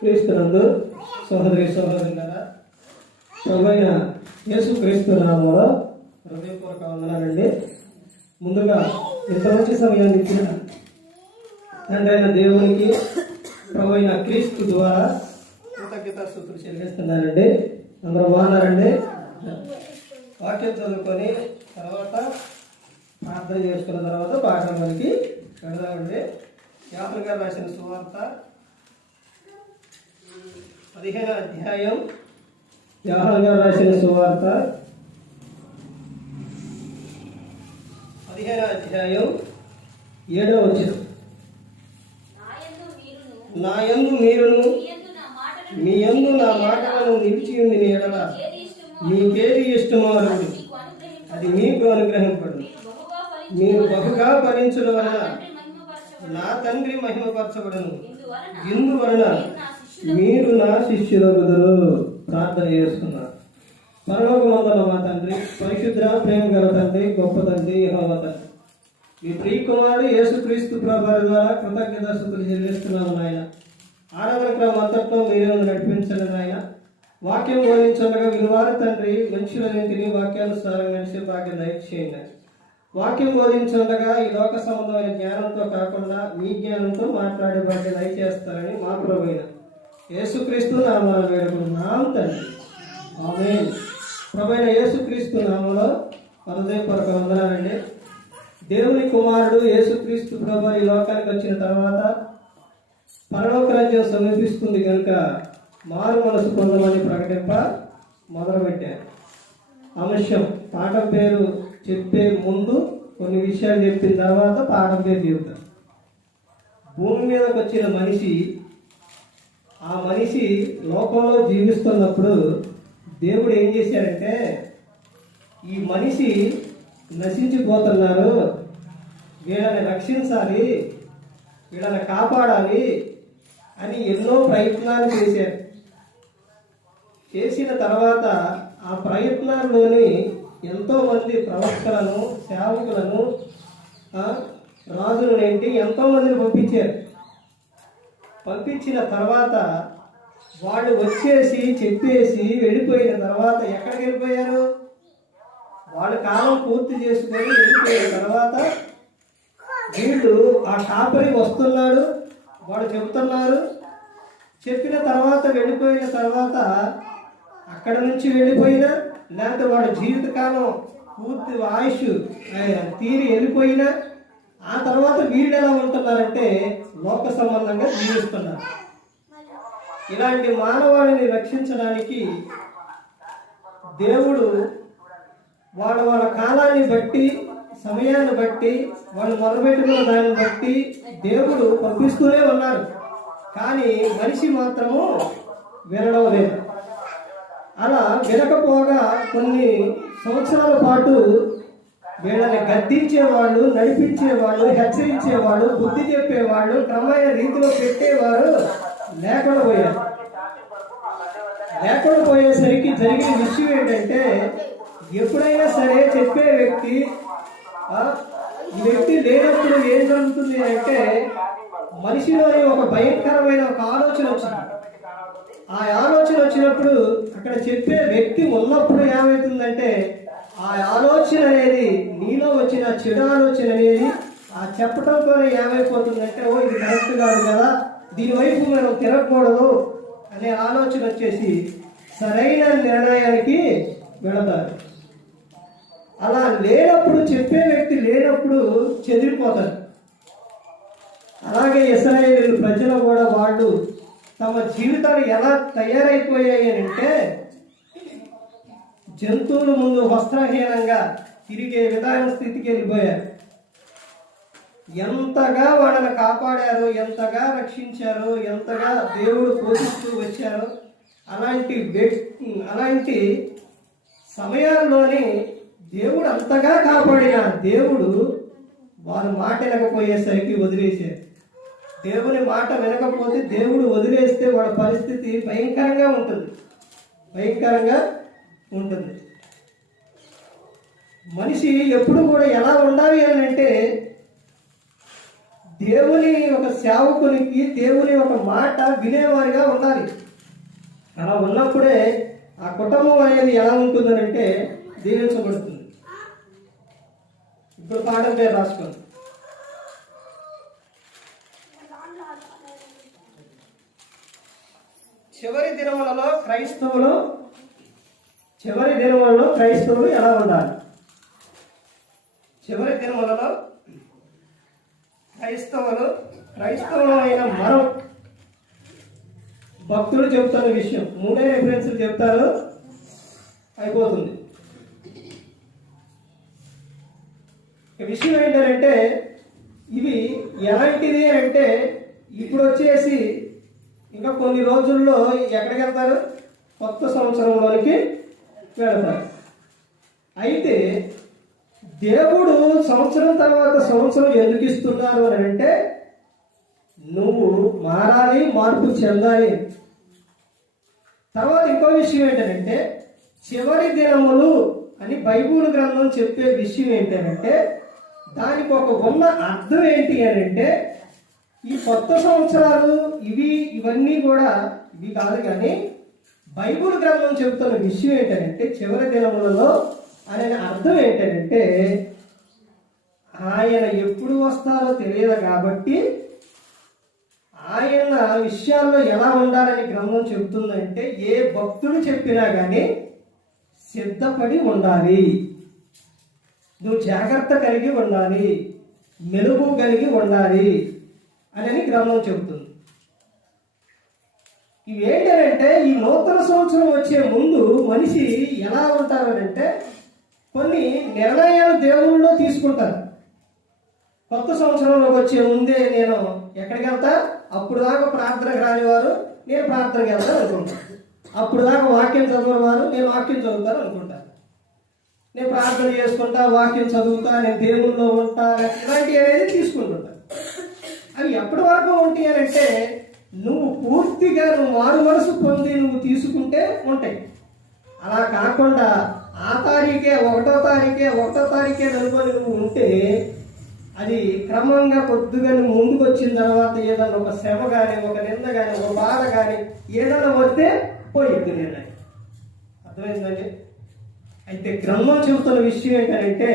క్రీస్తునందు సహోదరి సహోదరులారా, ప్రభువైన యేసు క్రీస్తు నామములో హృదయపూర్వక వందనాలండి. ముందుగా ఇంత మంచి సమయాన్ని ఇచ్చిన తండ్రి అయిన దేవునికి ప్రభువైన క్రీస్తు ద్వారా కృతజ్ఞతాస్తుతులు చెల్లిస్తున్నానండి. అందరూ బాగున్నారండి. వాక్యం చదువుకొని తర్వాత ప్రార్థన చేసుకున్న తర్వాత పాఠంలోకి వెళదామండి. యాత్ర గారు రాసిన సువార్త 15వ అధ్యాయం. యోహాను గారు రాసిన సువార్త 15వ అధ్యాయం 7వ వచనం. నా యందు మీరును మీ యందు నా మాటలను నిలిచి ఉండిన యెడల మీకేది ఇష్టమో అడుగుడి, అది మీకు అనుగ్రహింపడు. మీరు బహుగా ఫలించడం వలన నా తండ్రి మహిమపరచబడును. ఇందువలన మీరు నా శిష్యులగుదురు. ప్రార్థన చేసుకున్నారు. పరలోకమందున్న మా తండ్రి, పరిశుద్ధ ప్రేమ గల తండ్రి, గొప్ప తండ్రి, యెహోవా తండ్రి, మీ ప్రియ కుమారుడు యేసుక్రీస్తు ప్రభువారి ద్వారా కృతజ్ఞతాస్తుతులు చెల్లిస్తున్నాము నాయన. ఆరాధన క్రమం అంతట్లో మీరే నడిపించండి నాయన. వాక్యం బోధించగా విలువారు తండ్రి, మనుషులని తిని వాక్యానుసారం నడిచే భాగ్యం దయచేయండి. వాక్యం బోధించగా ఈ లోక సంబంధమైన జ్ఞానంతో కాకుండా మీ జ్ఞానంతో మాట్లాడే భాగ్యం దయచేస్తారని మా ప్రభువైన యేసుక్రీస్తు నామమున వేడుకుంటున్నాం తండ్రి. ఆమేన్. ప్రభువైన యేసుక్రీస్తు నామములో హృదయపూర్వక వందనాలండి. దేవుని కుమారుడు యేసుక్రీస్తు ప్రభువు ఈ లోకానికి వచ్చిన తర్వాత పరలోక రాజ్యం సమీపిస్తుంది కనుక మారు మనసు పొందమని ప్రకటింప మొదలుపెట్టారు. అంశం పాఠం పేరు చెప్పే ముందు కొన్ని విషయాలు చెప్పిన తర్వాత పాఠం పేరు చెబుతారు. భూమి మీదకి వచ్చిన మనిషి, ఆ మనిషి లోకంలో జీవిస్తున్నప్పుడు దేవుడు ఏం చేశారంటే, ఈ మనిషి నశించిపోతున్నారు, వీళ్ళని రక్షించాలి, వీళ్ళని కాపాడాలి అని ఎన్నో ప్రయత్నాలు చేశారు. చేసిన తర్వాత ఆ ప్రయత్నాల్లోని ఎంతోమంది ప్రవక్తలను, సేవకులను, రాజులను ఎంతోమందిని పంపించారు. పంపించిన తర్వాత వాళ్ళు వచ్చేసి చెప్పేసి వెళ్ళిపోయిన తర్వాత ఎక్కడికి వెళ్ళిపోయారు? వాళ్ళ కాలం పూర్తి చేసుకొని వెళ్ళిపోయిన తర్వాత వీళ్ళు ఆ కాపరి వస్తున్నాడు, వాడు చెబుతున్నారు. చెప్పిన తర్వాత వెళ్ళిపోయిన తర్వాత అక్కడ నుంచి వెళ్ళిపోయినా, లేకపోతే వాడు జీవితకాలం పూర్తి ఆయుష్ తీరి వెళ్ళిపోయినా, ఆ తర్వాత వీళ్ళు ఎలా ఉంటున్నారంటే లోక సంబంధంగా జీవిస్తున్నారు. ఇలాంటి మానవాళిని రక్షించడానికి దేవుడు వాళ్ళ కాలాన్ని బట్టి, సమయాన్ని బట్టి, వాళ్ళు మొదలుపెట్టుకున్న దాన్ని బట్టి దేవుడు పంపిస్తూనే ఉన్నారు. కానీ మనిషి మాత్రము వినడం లేదు. అలా వినకపోగా కొన్ని సంవత్సరాల పాటు వీళ్ళని గద్దించేవాళ్ళు, నడిపించేవాళ్ళు, హెచ్చరించేవాళ్ళు, బుద్ధి చెప్పేవాళ్ళు, క్రమమైన రీతిలో పెట్టేవారు లేకుండా పోయారు. లేకుండా పోయేసరికి జరిగిన విషయం ఏంటంటే, ఎప్పుడైనా సరే చెప్పే వ్యక్తి, ఈ వ్యక్తి లేనప్పుడు ఏం జరుగుతుంది అంటే, మనిషిలోని ఒక భయంకరమైన ఒక ఆలోచన వచ్చింది. ఆ ఆలోచన వచ్చినప్పుడు అక్కడ చెప్పే వ్యక్తి ఉన్నప్పుడు ఏమవుతుందంటే, ఆ ఆలోచన అనేది, నీలో వచ్చిన చెడు ఆలోచన అనేది ఆ చెప్పడంతోనే ఏమైపోతుందంటే, ఓ ఇది కరెక్ట్ కాదు కదా, దీనివైపు మనం తిరగకూడదు అనే ఆలోచన వచ్చేసి సరైన నిర్ణయానికి వెళతారు. అలా లేనప్పుడు, చెప్పే వ్యక్తి లేనప్పుడు చెదిరిపోతారు. అలాగే ఇశ్రాయేలు ప్రజలు కూడా వాళ్ళు తమ జీవితాలు ఎలా తయారైపోయాయి అంటే, జంతువుల ముందు వస్త్రహీనంగా తిరిగే విధాన స్థితికి వెళ్ళిపోయారు. ఎంతగా వాళ్ళని కాపాడారు, ఎంతగా రక్షించారు, ఎంతగా దేవుడు పోషిస్తూ వచ్చారు. అలాంటి సమయాల్లోనే దేవుడు అంతగా కాపాడిన దేవుడు వారు మాట వినకపోయేసరికి వదిలేశారు. దేవుని మాట వినకపోతే, దేవుడు వదిలేస్తే వాళ్ళ పరిస్థితి భయంకరంగా ఉంటుంది. మనిషి ఎప్పుడు కూడా ఎలా ఉండాలి అని అంటే, దేవుని ఒక సేవకునికి దేవుని ఒక మాట వినేవారిగా ఉండాలి. అలా ఉన్నప్పుడే ఆ కుటుంబం అనేది ఎలా ఉంటుందనంటే దీవించబడుతుంది. ఇప్పుడు పాఠం పేరు రాసుకోండి. చివరి దినములలో క్రైస్తవులు ఎలా ఉండాలి? చివరి దినములలో క్రైస్తవులైన మనం భక్తులు చెబుతున్న విషయం 3 రెఫరెన్స్లు చెప్తారు, అయిపోతుంది. విషయం ఏంటంటే ఇవి ఎలాంటిది అంటే ఇప్పుడు వచ్చేసి ఇంకా కొన్ని రోజుల్లో ఎక్కడికి వెళ్తారు? కొత్త సంవత్సరంలోనికి వెళతారు. అయితే దేవుడు సంవత్సరం తర్వాత సంవత్సరం ఎందుకు ఇస్తున్నారు అని అంటే నువ్వు మారాలి, మార్పు చెందాలి. తర్వాత ఇంకో విషయం ఏంటంటే చివరి దినములు అని బైబిల్ గ్రంథం చెప్పే విషయం ఏంటంటే దానికి ఒక ఉన్న అర్థం ఏంటి అని అంటే ఈ కొత్త సంవత్సరాలు ఇవన్నీ కూడా ఇవి కాదు, కానీ బైబిల్ గ్రంథం చెబుతున్న విషయం ఏంటంటే చివరి దినములలో అనే అర్థం ఏంటంటే ఆయన ఎప్పుడు వస్తారో తెలియదు కాబట్టి ఆయన విషయాల్లో ఎలా ఉండాలని గ్రంథం చెబుతుందంటే ఏ భక్తుడు చెప్పినా కానీ సిద్ధపడి ఉండాలి, నువ్వు జాగ్రత్త కలిగి ఉండాలి, మెలుగు కలిగి ఉండాలి అని గ్రంథం చెబుతుంది. ఇవేంటంటే ఈ నూతన సంవత్సరం వచ్చే ముందు మనిషి ఎలా ఉంటారనంటే కొన్ని నిర్ణయాలు దేవుళ్ళలో తీసుకుంటారు. కొత్త సంవత్సరంలోకి వచ్చే ముందే నేను ఎక్కడికి వెళ్తా, అప్పుడు దాకా ప్రార్థనకు రానివారు నేను ప్రార్థనకి వెళ్తాను అనుకుంటాను, అప్పుడు దాకా వాక్యం చదవని వారు నేను వాక్యం చదువుతాను అనుకుంటాను, నేను ప్రార్థన చేసుకుంటా, వాక్యం చదువుతా, నేను దేవుళ్ళలో ఉంటా, ఇలాంటివి అనేది తీసుకుంటుంటా. అవి ఎప్పటి వరకు ఉంటాయి అని అంటే నువ్వు పూర్తిగా మారు మనసు పొంది నువ్వు తీసుకుంటే ఉంటాయి. అలా కాకుండా ఆ తారీఖే 1వ తారీఖే అనుకొని నువ్వు ఉంటే అది క్రమంగా కొద్దిగా నువ్వు ముందుకు వచ్చిన తర్వాత ఏదైనా ఒక శ్రమ కానీ, ఒక నింద కానీ, ఒక బాధ కానీ ఏదైనా వస్తే పోయింది నేను. అర్థమైందండి? అయితే గ్రంథం చెబుతున్న విషయం ఏంటంటే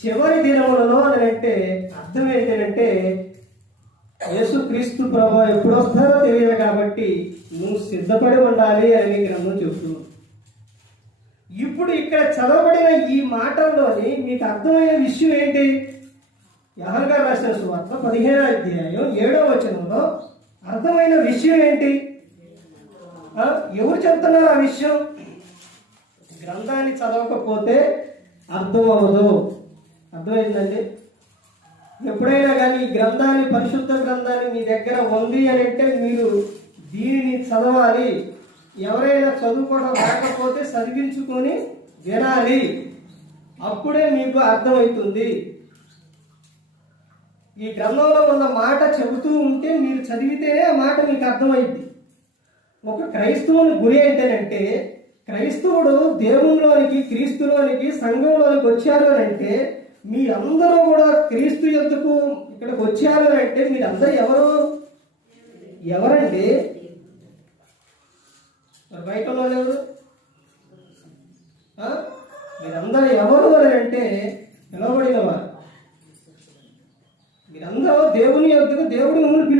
చివరి దినములలో అని అంటే అర్థం ఏంటంటే యేసుక్రీస్తు ప్రభువు ఎప్పుడు వస్తారో తెలియదు కాబట్టి నువ్వు సిద్ధపడి ఉండాలి అని గ్రంథం చెబుతున్నావు. ఇప్పుడు ఇక్కడ చదవబడిన ఈ మాటల్లోని మీకు అర్థమయ్యే విషయం ఏంటి? యోహాను గారు రాసిన సువార్త 15వ అధ్యాయం 7వ వచనంలో అర్థమైన విషయం ఏంటి? ఎవరు చెప్తున్నారు ఆ విషయం? గ్రంథాన్ని చదవకపోతే అర్థం అవ్వదు. అర్థమైందండి? ఎప్పుడైనా కానీ ఈ గ్రంథాన్ని, పరిశుద్ధ గ్రంథాన్ని మీ దగ్గర ఉంది అని అంటే మీరు దీనిని చదవాలి. ఎవరైనా చదువుకోవడం రాకపోతే చదివించుకొని వినాలి, అప్పుడే మీకు అర్థమవుతుంది. ఈ గ్రంథంలో ఉన్న మాట చెబుతూ ఉంటే మీరు చదివితేనే ఆ మాట మీకు అర్థమైంది. ఒక క్రైస్తవుని గురి ఏంటంటే క్రైస్తవుడు దేవునిలోనికి, క్రీస్తులోనికి, సంఘంలోనికి వచ్చారు అని అంటే మీరందరూ కూడా క్రీస్తు యొద్దకు ఇక్కడికి వచ్చారు అని అంటే మీరందరూ ఎవరండి? మరి బయట వాళ్ళు ఎవరు? మీరందరూ ఎవరు అని అంటే పిలవబడిన వారు. మీరందరూ దేవుని యొద్దకు దేవుడు మిమ్మల్ని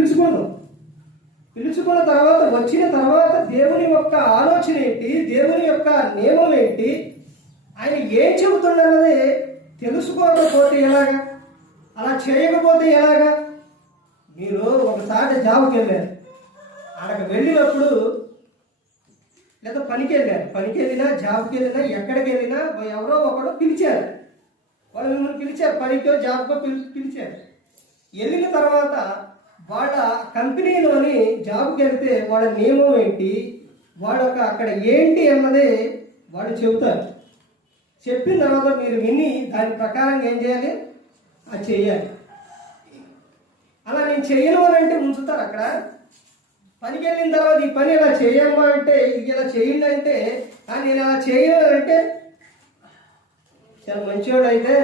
పిలుచుకున్న తర్వాత వచ్చిన తర్వాత దేవుని యొక్క ఆలోచన ఏంటి, దేవుని యొక్క నియమం ఏంటి, ఆయన ఏం చెబుతున్నది తెలుసుకోకపోతే ఎలాగా, అలా చేయకపోతే ఎలాగా? మీరు ఒకసారి జాబ్కి వెళ్ళారు, అక్కడికి వెళ్ళినప్పుడు లేదా పనికి వెళ్ళినా జాబ్కి వెళ్ళినా ఎక్కడికి వెళ్ళినా ఎవరో ఒకడు పిలిచారు, వాళ్ళు మిమ్మల్ని పిలిచారు, పనికో జాబ్కో పిలిచారు. వెళ్ళిన తర్వాత వాళ్ళ కంపెనీలోని జాబ్కి వెళ్తే వాళ్ళ నియమం ఏంటి, వాళ్ళ అక్కడ ఏంటి అన్నది వాళ్ళు చెబుతారు. చెప్పిన తర్వాత మీరు విని దాని ప్రకారం ఏం చేయాలి, అది చేయాలి. అలా నేను చేయను అని అంటే ఉంచుతారు. అక్కడ పనికి వెళ్ళిన తర్వాత ఈ పని ఇలా చేయమ్మా అంటే ఇది ఇలా చేయండి అంటే నేను అలా చేయను అంటే చాలా మంచివాడు అయితే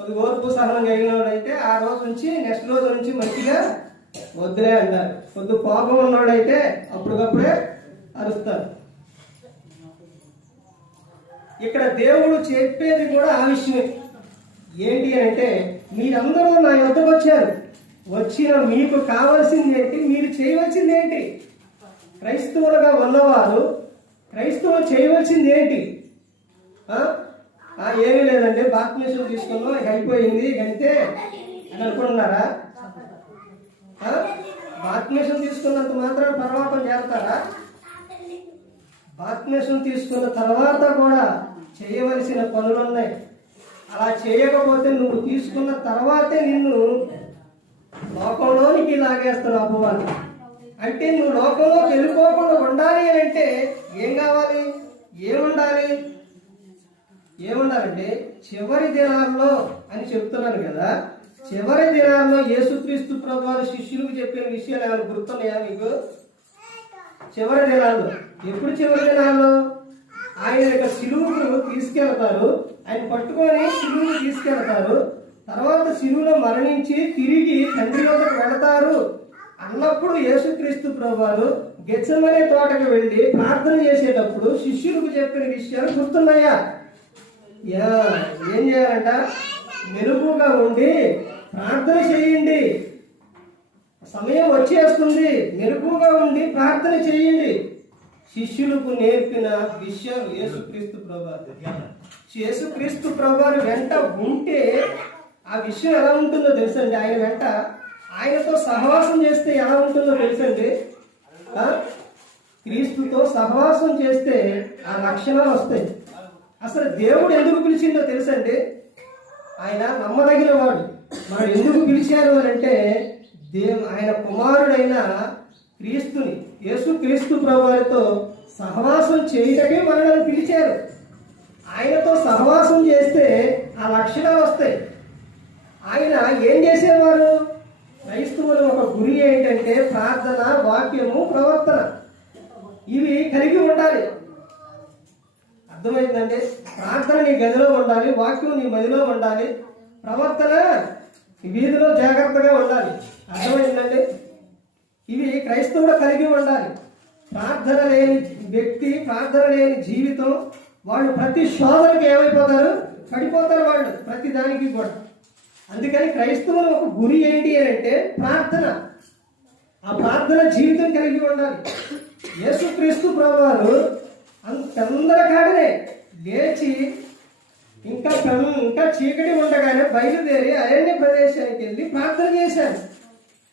కొద్ది ఓర్పు సహనం కలిగిన వాడైతే ఆ రోజు నుంచి నెక్స్ట్ రోజు నుంచి మంచిగా వద్దులే అంటారు. కొద్ది కోపం ఉన్నవాడైతే అప్పటికప్పుడే అరుస్తారు. ఇక్కడ దేవుడు చెప్పేది కూడా ఆ విషయమే. ఏంటి అంటే మీరందరూ నా యొద్దకు వచ్చారు, వచ్చిన మీకు కావాల్సింది ఏంటి, మీరు చేయవలసింది ఏంటి? క్రైస్తవులుగా ఉన్నవారు క్రైస్తవులు చేయవలసింది ఏంటి? ఏమీ లేదండి, బాప్తిసం తీసుకున్నాం ఇక అయిపోయింది అంతే అని అనుకుంటున్నారా? బాప్తిసం తీసుకున్నంత మాత్రం పరలోకం చేరతారా? బాప్తిసం తీసుకున్న తర్వాత కూడా చేయవలసిన పనులు ఉన్నాయి. అలా చేయకపోతే నువ్వు తీసుకున్న తర్వాతే నిన్ను లోకంలోనికి లాగేస్తాడు అపవాది. అంటే నువ్వు లోకంలోకి వెళ్ళిపోకుండా ఉండాలి అని అంటే ఏం కావాలి? ఏముండాలంటే చివరి దినాల్లో అని చెప్తున్నాను కదా, చివరి దినాల్లో యేసుక్రీస్తు ప్రభువారు శిష్యులకు చెప్పిన విషయాలు ఏమైనా గుర్తున్నాయా మీకు? చివరి దినాల్లో, ఎప్పుడు చివరి దినాల్లో? ఆయన యొక్క శిలువుకు తీసుకెళ్తారు, ఆయన పట్టుకొని శిలువును తీసుకెళ్తారు, తర్వాత శిలువులో మరణించి తిరిగి తండ్రి వద్దకు వెళతారు అన్నప్పుడు యేసుక్రీస్తు ప్రభువారు గెత్సెమనే తోటకు వెళ్ళి ప్రార్థన చేసేటప్పుడు శిష్యులకు చెప్పిన విషయాలు గుర్తున్నాయా? ఏం చేయాలంట? మెలుగుగా ఉండి ప్రార్థన చేయండి, సమయం వచ్చేస్తుంది, మెలుగుగా ఉండి ప్రార్థన చేయండి. శిష్యులకు నేర్పిన విషయం యేసుక్రీస్తు ప్రభువారు. యేసుక్రీస్తు ప్రభువారు వెంట ఉంటే ఆ విషయం ఎలా ఉంటుందో తెలుసండి. ఆయన వెంట ఆయనతో సహవాసం చేస్తే ఎలా ఉంటుందో తెలుసండి. క్రీస్తుతో సహవాసం చేస్తే ఆ లక్షణాలు వస్తాయి. అసలు దేవుడు ఎందుకు పిలిచిందో తెలుసండి. ఆయన నమ్మదగిన వాడు. వాడు ఎందుకు పిలిచారు అని అంటే ఆయన కుమారుడైన క్రీస్తుని, యేసుక్రీస్తు ప్రభువారితో సహవాసం చేయటమే మనల్ని పిలిచారు. ఆయనతో సహవాసం చేస్తే ఆ లక్షణాలు వస్తాయి. ఆయన ఏం చేసేవారు? క్రైస్తవులు ఒక గురి ఏంటంటే ప్రార్థన, వాక్యము, ప్రవర్తన, ఇవి కలిగి ఉండాలి. అర్థమైందండి? ప్రార్థన నీ గదిలో ఉండాలి, వాక్యం నీ మదిలో ఉండాలి, ప్రవర్తన వీధిలో జాగ్రత్తగా ఉండాలి. అర్థమైందండి? ఇవి క్రైస్తవుడు కలిగి ఉండాలి. ప్రార్థన లేని వ్యక్తి, ప్రార్థన లేని జీవితం, వాళ్ళు ప్రతి శోధనకి ఏమైపోతారు? పడిపోతారు వాళ్ళు ప్రతి దానికి కూడా. అందుకని క్రైస్తవుల ఒక గురి ఏంటి అని అంటే ప్రార్థన. ఆ ప్రార్థన జీవితం కలిగి ఉండాలి. యేసుక్రీస్తు ప్రభువారు తొందరగానే లేచి ఇంకా చీకటి ఉండగానే బయలుదేరి అరణ్య ప్రదేశానికి వెళ్ళి ప్రార్థన చేశాను.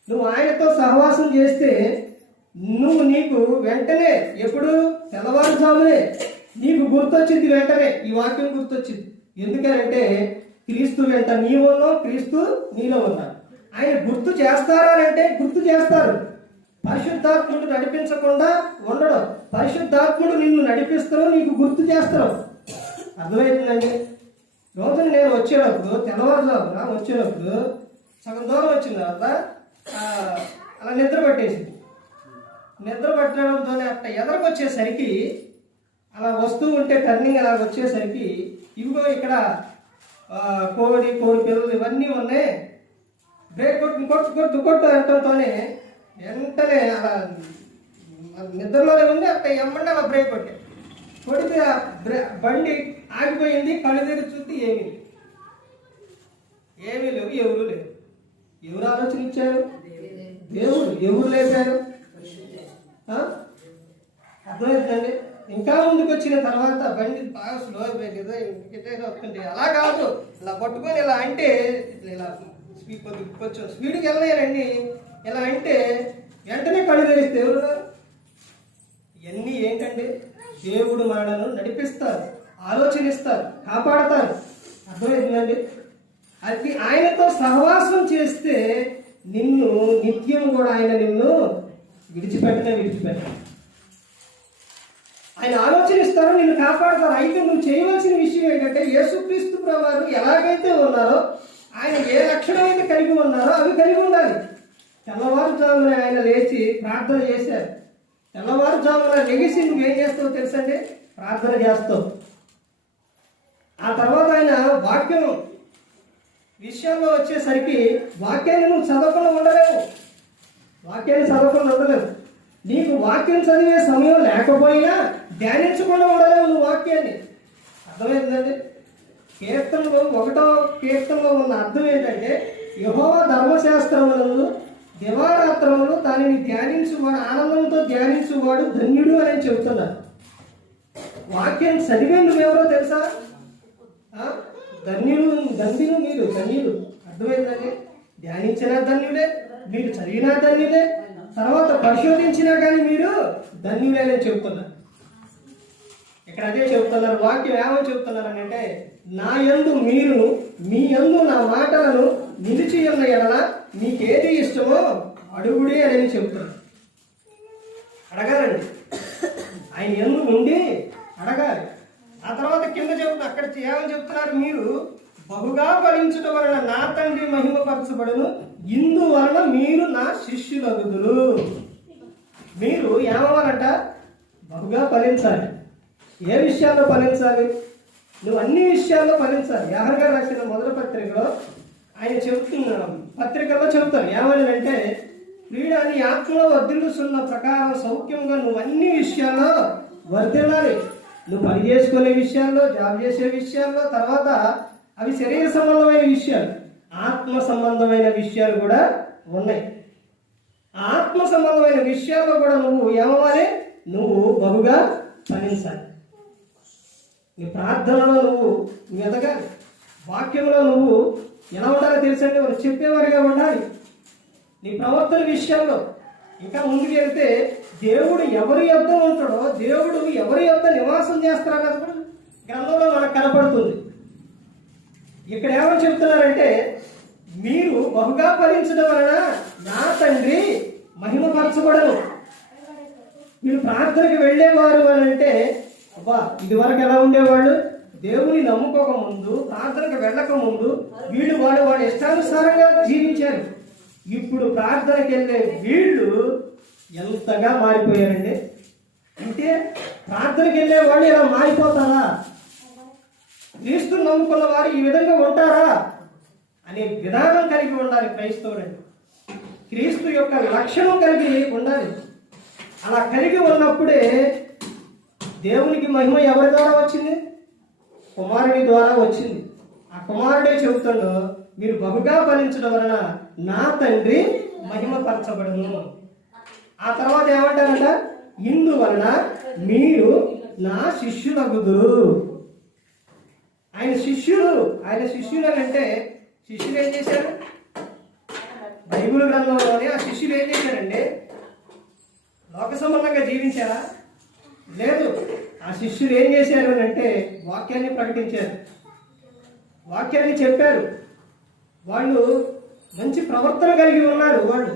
నువ్వు ఆయనతో సహవాసం చేస్తే నీకు వెంటనే, ఎప్పుడు? తెల్లవారుజామునే నీకు గుర్తొచ్చింది. వెంటనే ఈ వాక్యం గుర్తొచ్చింది. ఎందుకనంటే క్రీస్తు వెంట నీవు ఉన్నావు, క్రీస్తు నీలో ఉన్నాడు. ఆయన గుర్తు చేస్తారా అంటే గుర్తు చేస్తారు. పరిశుద్ధాత్ముడు నడిపించకుండా ఉండడం, పరిశుద్ధాత్ముడు నిన్ను నడిపిస్తాడు, నీకు గుర్తు చేస్తాడు. అర్థమవుతుందండి? రోజున నేను వచ్చేటప్పుడు, తెల్లవారుజామున వచ్చేటప్పుడు సగం దూరం వచ్చిన తర్వాత అలా నిద్ర పట్టేసింది. నిద్ర పట్టడంతో అట్ట ఎదరకు వచ్చేసరికి, అలా వస్తూ ఉంటే టర్నింగ్ అలా వచ్చేసరికి ఇవిగో ఇక్కడ కోడి పిల్లలు ఇవన్నీ ఉన్నాయి. బ్రేక్ కొట్టు అంటంతోనే వెంటనే అలా నిద్రలోనే ఉంది. అక్కడ ఎమ్మండి అలా బ్రేక్ కొడితే బండి ఆగిపోయింది. కళ్ళు తెరిచి చూస్తే ఏమీ లేవు, ఎవరు లేరు. ఎవరు ఆలోచన ఇచ్చారు? దేవుడు. ఎవరు లేపారు? అర్థమవుతుందండి? ఇంకా ముందుకు వచ్చిన తర్వాత బండి బాగా స్లో అయిపోయింది. వస్తుంది. అలా కాదు, ఇలా పట్టుకొని ఇలా అంటే ఇలా కొంచెం స్పీడ్కి వెళ్ళలేరండి. ఇలా అంటే వెంటనే కళ్ళు తెరిస్తే ఎవరు? ఇవన్నీ ఏంటండి? దేవుడు మనలను నడిపిస్తారు, ఆలోచనిస్తారు, కాపాడతారు. అర్థమవుతుందండి? అది ఆయనతో సహవాసం చేస్తే నిన్ను నిత్యం కూడా ఆయన నిన్ను విడిచిపెట్టరు. ఆయన ఆలోచనిస్తారు, నిన్ను కాపాడతారు. అయితే నువ్వు చేయవలసిన విషయం ఏంటంటే యేసుక్రీస్తు ప్రభువారు ఎలాగైతే ఉన్నారో, ఆయన ఏ లక్షణమైతే కలిగి ఉన్నారో అవి కలిగి ఉండాలి. తెల్లవారుజామున ఆయన లేచి ప్రార్థన చేశారు. తెల్లవారుజామున లెగిసి నువ్వేం చేస్తావు తెలుసండి? ప్రార్థన చేస్తావు. ఆ తర్వాత ఆయన వాక్యం విషయంలో వచ్చేసరికి వాక్యాన్ని నువ్వు చదవకుండా ఉండలేవు. వాక్యాన్ని చదవకుండా ఉండలేవు. నీకు వాక్యం చదివే సమయం లేకపోయినా ధ్యానించకుండా ఉండలేవు నువ్వు వాక్యాన్ని. అర్థమైందండి? కీర్తనలో 1వ కీర్తనలో ఉన్న అర్థం ఏంటంటే, యెహోవా ధర్మశాస్త్రములను దివారాత్రములు దానిని ధ్యానించువాడు, ఆనందంతో ధ్యానించువాడు ధన్యుడు అని చెబుతున్నారు. వాక్యం చదివే నువ్వెవరో తెలుసా? ధన్యులు మీరు, ధన్యులు. అర్థమైందండి? ధ్యానించినా ధన్యుడే, మీరు చదివినా ధన్యుడే, తర్వాత పరిశోధించినా కానీ మీరు ధన్యుడే అని చెబుతున్నారు. ఇక్కడ అదే చెబుతున్నారు. వాక్యం ఏమని చెబుతున్నారు అంటే, నా యందు మీరు మీ యందు నా మాటలను నిలిచి ఉన్న ఎడల మీకేది ఇష్టమో అడుగుడి అని చెబుతున్నారు. అడగాలండి, ఆయన యందు ఉండి అడగాలి. ఆ తర్వాత కింద చెబుతున్నారు, అక్కడ ఏమని చెప్తున్నారు, మీరు బహుగా ఫలించడం వలన నా తండ్రి మహిమపరచబడును, ఇందువలన మీరు నా శిష్యులగుదురు. మీరు ఏమవ్వాలంట? బహుగా ఫలించాలి. ఏ విషయాల్లో ఫలించాలి? నువ్వు అన్ని విషయాల్లో ఫలించాలి. యోహాను గారు రాసిన మొదటి పత్రికలో ఆయన పత్రికలో చెబుతారు ఏమని అంటే, ప్రియుడాని ఆత్మలో వర్ధిల్లుతున్న ప్రకారం సౌఖ్యంగా నువ్వు అన్ని విషయాల్లో వర్ధిల్లాలి. నువ్వు పని చేసుకునే విషయాల్లో, జాబ్ చేసే విషయాల్లో, తర్వాత అవి శరీర సంబంధమైన విషయాలు, ఆత్మ సంబంధమైన విషయాలు కూడా ఉన్నాయి. ఆత్మ సంబంధమైన విషయాల్లో కూడా నువ్వు ఏమవ్వాలి? నువ్వు బహుగా ఫలించాలి. నీ ప్రార్థనలో నువ్వు ఎదగాలి. వాక్యంలో నువ్వు ఎలా ఉండాలో తెలుసండి, వాళ్ళు చెప్పేవారిగా ఉండాలి. నీ ప్రవర్తన విషయాల్లో ఇంకా ముందుకు వెళ్తే, దేవుడు ఎవరి యొద్ద ఉంటాడో, దేవుడు ఎవరి యొద్ద నివాసం చేస్తారన్నది కూడా గ్రంథంలో మనకు కనపడుతుంది. ఇక్కడ ఏమని చెప్తున్నారంటే, మీరు బహుగా ఫలించడం వలన నా తండ్రి మహిమపరచబడను. మీరు ప్రార్థనకు వెళ్ళేవారు అని అంటే, అబ్బా ఇదివరకు ఎలా ఉండేవాళ్ళు? దేవుని నమ్ముకోక ముందు, ప్రార్థనకు వెళ్ళక ముందు వాడు ఇష్టానుసారంగా జీవించారు. ఇప్పుడు ప్రార్థనకి వెళ్ళే వీళ్ళు ఎంతగా మారిపోయారండి. అంటే ప్రార్థనకి వెళ్ళే వాళ్ళు ఇలా మారిపోతారా? క్రీస్తుని నమ్ముకున్న వారు ఈ విధంగా ఉంటారా అనే విధానం కలిగి ఉండాలి క్రైస్తవుడండి. క్రీస్తు యొక్క లక్షణం కలిగి ఉండాలి. అలా కలిగి ఉన్నప్పుడే దేవునికి మహిమ ఎవరి ద్వారా వచ్చింది? కుమారుడి ద్వారా వచ్చింది. ఆ కుమారుడే చెబుతాడు, మీరు బహుగా ఫలించడం వలన నా తండ్రి మహిమపరచబడును. ఆ తర్వాత ఏమంటారంట? ఇందువలన మీరు నా శిష్యులగుదురు. ఆయన శిష్యులు అని అంటే, శిష్యులు ఏం చేశారు? బైబిల్ గ్రంథంలోనే ఆ శిష్యులు ఏం చేశారండి? లోక సంబంధంగా జీవించారా? లేదు. ఆ శిష్యులు ఏం చేశారు అని అంటే, వాక్యాన్ని ప్రకటించారు, వాక్యాన్ని చెప్పారు. వాళ్ళు మంచి ప్రవర్తన కలిగి ఉన్నారు. వాళ్ళు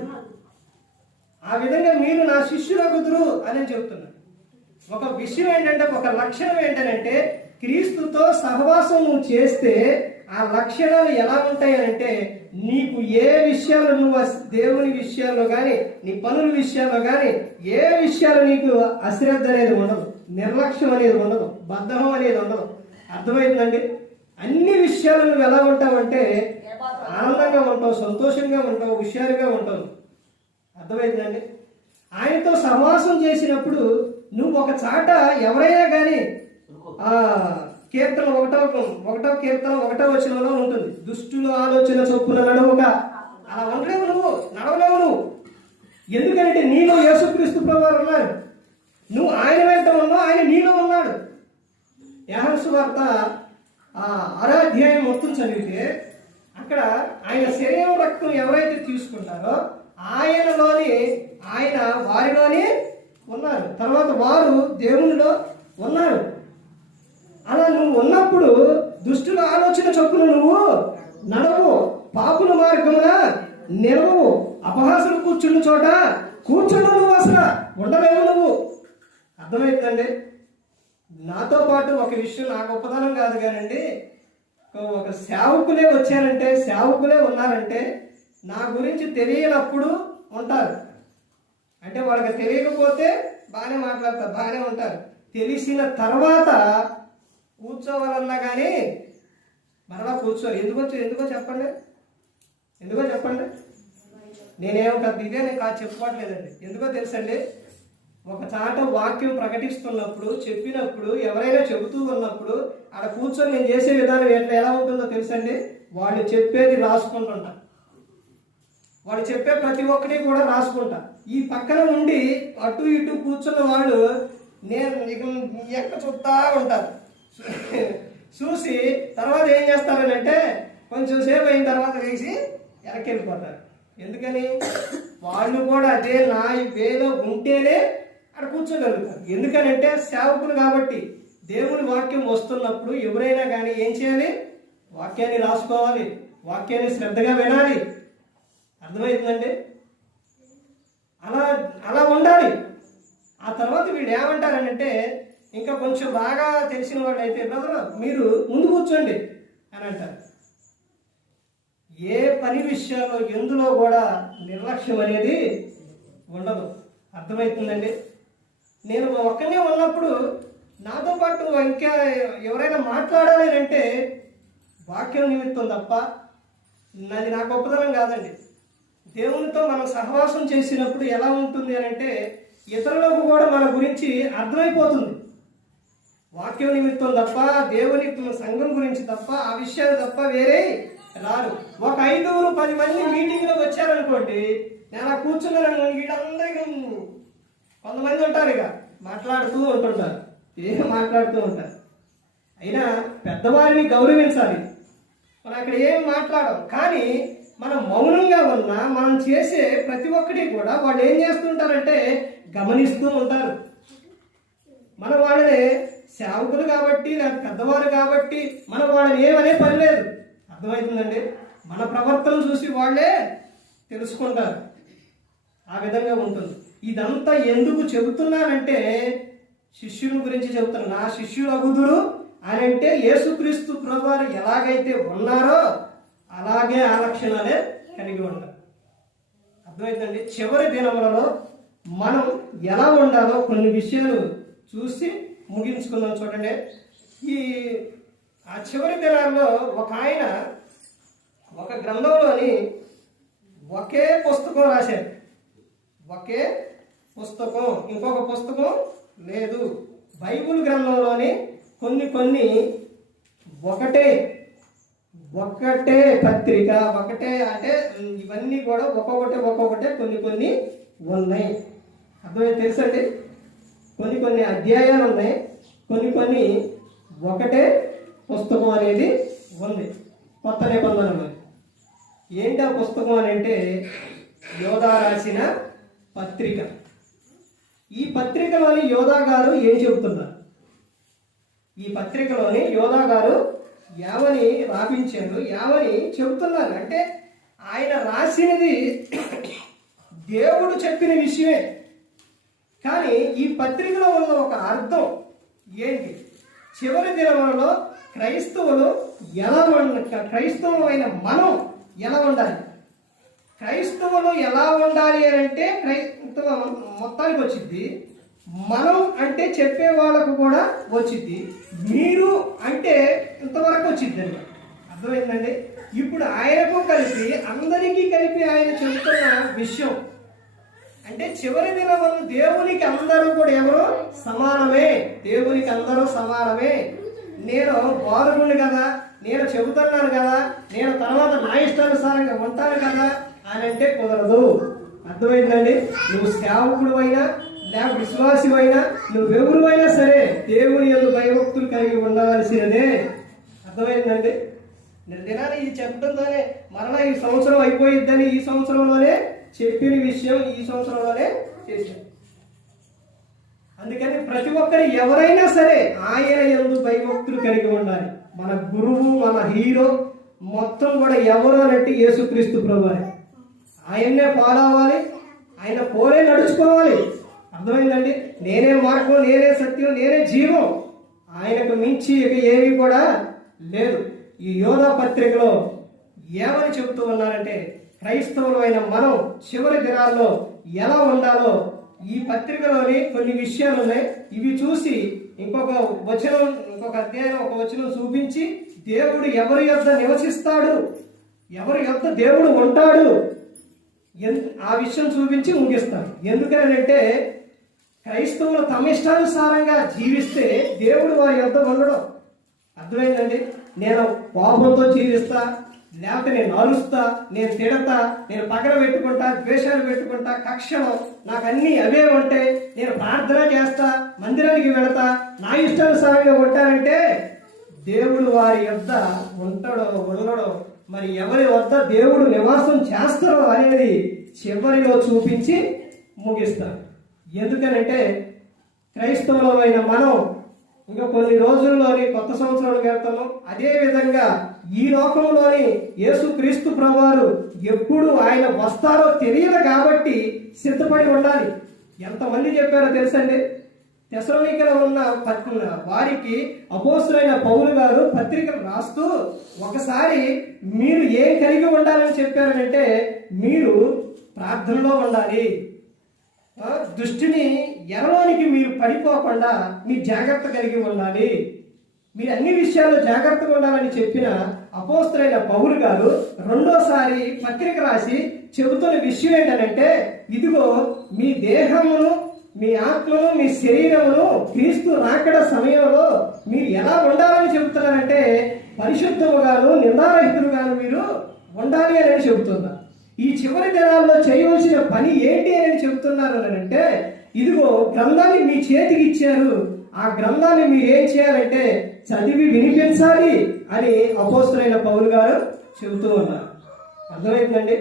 ఆ విధంగా మీరు నా శిష్యులగుదురు అని చెప్తున్నారు. ఒక విషయం ఏంటంటే, ఒక లక్షణం ఏంటంటే, క్రీస్తుతో సహవాసం నువ్వు చేస్తే ఆ లక్షణాలు ఎలా ఉంటాయి అంటే, నీకు ఏ విషయాలు నువ్వు దేవుని విషయాల్లో కానీ, నీ పనుల విషయాల్లో కానీ, ఏ విషయాలు నీకు అశ్రద్ధ అనేది ఉండదు, నిర్లక్ష్యం అనేది ఉండదు, బద్ధకం అనేది ఉండదు. అర్థమైందండి? అన్ని విషయాలు నువ్వు ఎలా ఉంటావంటే ఆనందంగా ఉంటావు, సంతోషంగా ఉంటావు, హుషారుగా ఉంటావు. అర్థమైందండి? ఆయనతో సహవాసం చేసినప్పుడు నువ్వు ఒక చాట ఎవరైనా కానీ కీర్తన 1వ కీర్తన 1వ వచనంలో ఉంటుంది, దుష్టుల ఆలోచన చొప్పున నడవక. అలా ఉండలేవు, నువ్వు నడవలేవు. నువ్వు ఎందుకంటే నీలో యేసుక్రీస్తు ప్రభువారు ఉన్నారు. నువ్వు ఆయన వెంట ఉన్నావు, ఆయన నీలో ఉన్నాడు. యోహాను సువార్త 6వ అధ్యాయం మొత్తం చదివితే అక్కడ ఆయన శరీరం రక్తం ఎవరైతే తీసుకుంటారో ఆయన వారిలోనే ఉన్నారు, తర్వాత వారు దేవునిలో ఉన్నారు. అలా నువ్వు ఉన్నప్పుడు దుష్టుల ఆలోచన చొప్పున నువ్వు నడవు, పాపుల మార్గమున నిలవు, అపహాసులు కూర్చున్న చోట కూర్చుండు. నువ్వు అసలు ఉండలేవు నువ్వు. అర్థమవుతుందండి? నాతో పాటు ఒక విషయం, నా గొప్పతనం కాదు కానండి, ఒక సేవకులే వచ్చారంటే, సేవకులే ఉన్నారంటే నా గురించి తెలియనప్పుడు ఉంటారు. అంటే వాళ్ళకి తెలియకపోతే బాగానే మాట్లాడతారు, బాగానే ఉంటారు. తెలిసిన తర్వాత కూర్చోవాలన్నా కానీ మరలా కూర్చోరు. ఎందుకో చెప్పండి. నేనేమో పెద్ద ఇదే నేను కాదు చెప్పుకోవట్లేదండి. ఎందుకో తెలుసండి, ఒక చాట వాక్యం ప్రకటిస్తున్నప్పుడు చెప్పినప్పుడు ఎవరైనా చెబుతూ ఉన్నప్పుడు ఆడ కూర్చొని నేను చేసే విధానం ఎలా ఉంటుందో తెలుసండి. వాళ్ళు చెప్పేది రాసుకుంటుంటా, వాళ్ళు చెప్పే ప్రతి ఒక్కటి కూడా రాసుకుంటా. ఈ పక్కన ఉండి అటు ఇటు కూర్చున్న వాళ్ళు నేను ఎక్క చూస్తా ఉంటారు. చూసి తర్వాత ఏం చేస్తారనంటే కొంచెం సేపు అయిన తర్వాత వేసి వెనక్కి వెళ్ళిపోతారు. ఎందుకని? వాళ్ళు కూడా అదే నా వేలో ఉంటేనే అక్కడ కూర్చోగలుగుతారు. ఎందుకనంటే సేవకులు కాబట్టి దేవుని వాక్యం వస్తున్నప్పుడు ఎవరైనా కానీ ఏం చేయాలి? వాక్యాన్ని రాసుకోవాలి, వాక్యాన్ని శ్రద్ధగా వినాలి. అర్థమవుతుందండి? అలా ఉండాలి. ఆ తర్వాత వీళ్ళు ఏమంటారనంటే ఇంకా కొంచెం బాగా తెలిసిన వాళ్ళు అయితే బ్రదర్ మీరు ముందు కూర్చోండి అని అంటారు. ఏ పని విషయాల్లో ఎందులో కూడా నిర్లక్ష్యం అనేది ఉండదు. అర్థమవుతుందండి? నేను ఒక్కనే ఉన్నప్పుడు నాతో పాటు ఇంకా ఎవరైనా మాట్లాడాలి అంటే వాక్యం నిమిత్తం తప్ప అది నా గొప్పతనం కాదండి. దేవునితో మనం సహవాసం చేసినప్పుడు ఎలా ఉంటుంది అని అంటే ఇతరులకు కూడా మన గురించి అర్థమైపోతుంది. వాక్యం నిమిత్తం తప్ప దేవుని సంఘం గురించి తప్ప ఆ విషయాలు తప్ప వేరే రారు. ఒక 5-10 మంది మీటింగ్లోకి వచ్చారనుకోండి, నేను అలా కూర్చున్నాను, వీళ్ళందరికీ కొంతమంది ఉంటారు ఇక మాట్లాడుతూ ఉంటుంటారు, మాట్లాడుతూ ఉంటారు. అయినా పెద్దవారిని గౌరవించాలి. మనం అక్కడ ఏం మాట్లాడం, కానీ మనం మౌనంగా ఉన్నా మనం చేసే ప్రతి ఒక్కటి కూడా వాళ్ళు ఏం చేస్తుంటారంటే గమనిస్తూ ఉంటారు. మన వాళ్ళని సేవకులు కాబట్టి లేదా పెద్దవారు కాబట్టి మనం వాళ్ళని ఏమనే పని లేదు. అర్థమవుతుందండి? మన ప్రవర్తన చూసి వాళ్ళే తెలుసుకుంటారు. ఆ విధంగా ఉంటుంది. ఇదంతా ఎందుకు చెబుతున్నానంటే శిష్యుల గురించి చెబుతున్నాను. నా శిష్యులు అగుదురు అని అంటే యేసుక్రీస్తు ప్రభువారు ఎలాగైతే ఉన్నారో అలాగే ఆ లక్షణాలే కలిగి ఉంటారు. అర్థమవుతుందండి? చివరి దినములలో మనం ఎలా ఉండాలో కొన్ని విషయాలు చూసి ముగించుకుందాం. చూడండి, ఆ చివరి దినాల్లో ఒక ఆయన ఒక గ్రంథంలోని ఒకే పుస్తకం రాశారు. ఒకే పుస్తకం, ఇంకొక పుస్తకం లేదు. బైబిల్ గ్రంథంలోని కొన్ని ఒకటే పత్రిక, ఒకటే అంటే ఇవన్నీ కూడా ఒక్కొక్కటే కొన్ని ఉన్నాయి. అర్థమైతే తెలుసండి? కొన్ని అధ్యాయాలు ఉన్నాయి, కొన్ని ఒకటే పుస్తకం అనేది ఉంది కొత్త నిబంధనలో. ఏంటి ఆ పుస్తకం అని అంటే యోధా రాసిన పత్రిక. ఈ పత్రికలోని యోధా గారు ఏం చెబుతున్నారు? ఈ పత్రికలోని యోధా గారు ఏమని రాపించారు, ఏమని చెబుతున్నారు అంటే ఆయన రాసినది దేవుడు చెప్పిన విషయమే. కానీ ఈ పత్రికలో ఉన్న ఒక అర్థం ఏంటి? చివరి దినములలో క్రైస్తవులు క్రైస్తవులైన మనం ఎలా ఉండాలి? క్రైస్తవులు ఎలా ఉండాలి అని అంటే క్రైస్తవ మొత్తానికి వచ్చింది. మనం అంటే చెప్పే వాళ్ళకు కూడా వచ్చింది. మీరు అంటే ఇంతవరకు వచ్చింది అని అర్థమైందండి. ఇప్పుడు ఆయనకు కలిపి అందరికీ కలిపి ఆయన చెబుతున్న విషయం అంటే చివరి దినములు దేవునికి అందరూ కూడా ఎవరు సమానమే. దేవునికి అందరూ సమానమే. నేను బాలుగుండు కదా, నేను చెబుతున్నాను కదా, నేను తర్వాత నా ఇష్టానుసారంగా ఉంటాను కదా అని అంటే కుదరదు. అర్థమైందండి? నువ్వు సేవకుడు అయినా లేక విశ్వాసి అయినా నువ్వెవరు అయినా సరే దేవుని యందు భయభక్తులు కలిగి ఉండవలసినదే. అర్థమైందండి? దినాన్ని ఇది చెప్పడంతోనే మరలా ఈ సంవత్సరం అయిపోయిద్దని ఈ సంవత్సరంలోనే చెప్పిన విషయం ఈ సంవత్సరంలోనే చేశాం. అందుకని ప్రతి ఒక్కరు ఎవరైనా సరే ఆయన యందు భయభక్తులు కలిగి ఉండాలి. మన గురువు, మన హీరో మొత్తం కూడా ఎవరు అనంటే యేసుక్రీస్తు ప్రభువారే. ఆయన్నే ఫాలో అవ్వాలి, ఆయన పోలే నడుచుకోవాలి. అర్థమైందండి? నేనే మార్గం, నేనే సత్యం, నేనే జీవం, ఆయనకు మించి ఇక ఏమీ కూడా లేదు. ఈ యోధా పత్రికలో ఏమని చెబుతూ ఉన్నారంటే క్రైస్తవులైన మనం చివరి దినాల్లో ఎలా ఉండాలో ఈ పత్రికలోని కొన్ని విషయాలు ఉన్నాయి. ఇవి చూసి ఇంకొక అధ్యాయం ఒక వచనం చూపించి దేవుడు ఎవరి యొద్ద నివసిస్తాడు, ఎవరి యొద్ద దేవుడు ఉంటాడు, ఆ విషయం చూపించి ముగిస్తాను. ఎందుకనంటే క్రైస్తవులు తమ ఇష్టానుసారంగా జీవిస్తే దేవుడు వారి యొద్ద ఉండడం. అర్థమైందండి? నేను కోపంతో జీవిస్తా, లేకపోతే నేను అరుస్తా, నేను తిడతా, నేను పగల పెట్టుకుంటా, ద్వేషాలు పెట్టుకుంటా, కక్షలు, నాకు అన్నీ అవే ఉంటాయి, నేను ప్రార్థన చేస్తా, మందిరానికి వెళతా, నా ఇష్టానుసారంగా ఉంటానంటే దేవుడు వారి యొద్ద ఉంటాడో ఉండడో, మరి ఎవరి వద్ద దేవుడు నివాసం చేస్తారో అనేది చివరిలో చూపించి ముగిస్తాడు. ఎందుకనంటే క్రైస్తవులమైన మనం ఇంకా కొన్ని రోజుల్లోని కొత్త సంవత్సరానికి వెళ్తాము. అదే విధంగా ఈ లోకంలోని యేసుక్రీస్తు ప్రభువారు ఎప్పుడు ఆయన వస్తారో తెలియదు కాబట్టి సిద్ధపడి ఉండాలి. ఎంతమంది చెప్పారో తెలుసండి? తెసలోనికలో ఉన్న వారికి అపోస్తులైన పౌలు గారు పత్రికలు రాస్తూ ఒకసారి మీరు ఏం కలిగి ఉండాలని చెప్పారనంటే మీరు ప్రార్థనలో ఉండాలి, దుష్టిని ఎరలోనికి మీరు పడిపోకుండా మీ జాగ్రత్త కలిగి ఉండాలి, మీరు అన్ని విషయాల్లో జాగ్రత్తగా ఉండాలని చెప్పిన అపోస్తులైన పౌలు గారు రెండోసారి పత్రిక రాసి చెబుతున్న విషయం ఏంటంటే ఇదిగో మీ దేహమును, మీ ఆత్మను, మీ శరీరమును క్రీస్తు రాకడ సమయంలో మీరు ఎలా ఉండాలని చెబుతున్నారంటే పరిశుద్ధముగాను నిందారహితులుగాను మీరు ఉండాలి అని చెబుతున్నారు. ఈ చివరి దినాల్లో చేయవలసిన పని ఏంటి అని చెబుతున్నారు అని అంటే ఇదిగో గ్రంథాన్ని మీ చేతికి ఇచ్చారు, ఆ గ్రంథాన్ని మీరు ఏం చేయాలంటే చదివి వినిపించాలి అని అపోస్తులైన పౌలు గారు చెబుతూ ఉన్నారు. అర్థమైందండి?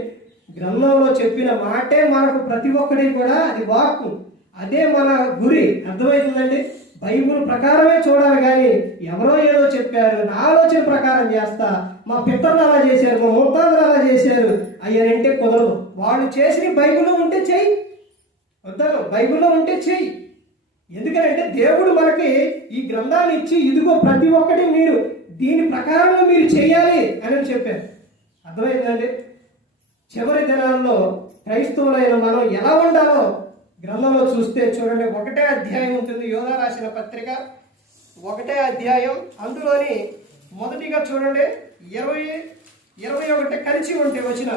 గ్రంథంలో చెప్పిన మాటే మనకు ప్రతి ఒక్కటి కూడా అది వాక్కు, అదే మన గురి. అర్థమవుతుందండి? బైబుల్ ప్రకారమే చూడాలి, కానీ ఎవరో ఏదో చెప్పారు నా ఆలోచన ప్రకారం చేస్తా, మా పితరులు అలా చేశారు, మా ముత్తాతలు అలా చేశారు అయ్యారంటే కుదరదు. వాళ్ళు చేసిన బైబిల్లో ఉంటే చెయ్యి, వద్దాను బైబిల్లో ఉంటే చెయ్యి. ఎందుకంటే దేవుడు మనకి ఈ గ్రంథాన్ని ఇచ్చి ఇదిగో ప్రతి ఒక్కటి మీరు దీని ప్రకారంగా మీరు చేయాలి అని చెప్పారు. అర్థమైందండి? చివరి దినాల్లో క్రైస్తవులైన మనం ఎలా ఉండాలో గ్రంథంలో చూస్తే చూడండి, 1వ అధ్యాయం ఉంటుంది, యోధా రాసిన పత్రిక 1వ అధ్యాయం. అందులోని మొదటిగా చూడండి 20-21 కలిసి ఉంటే వచ్చిన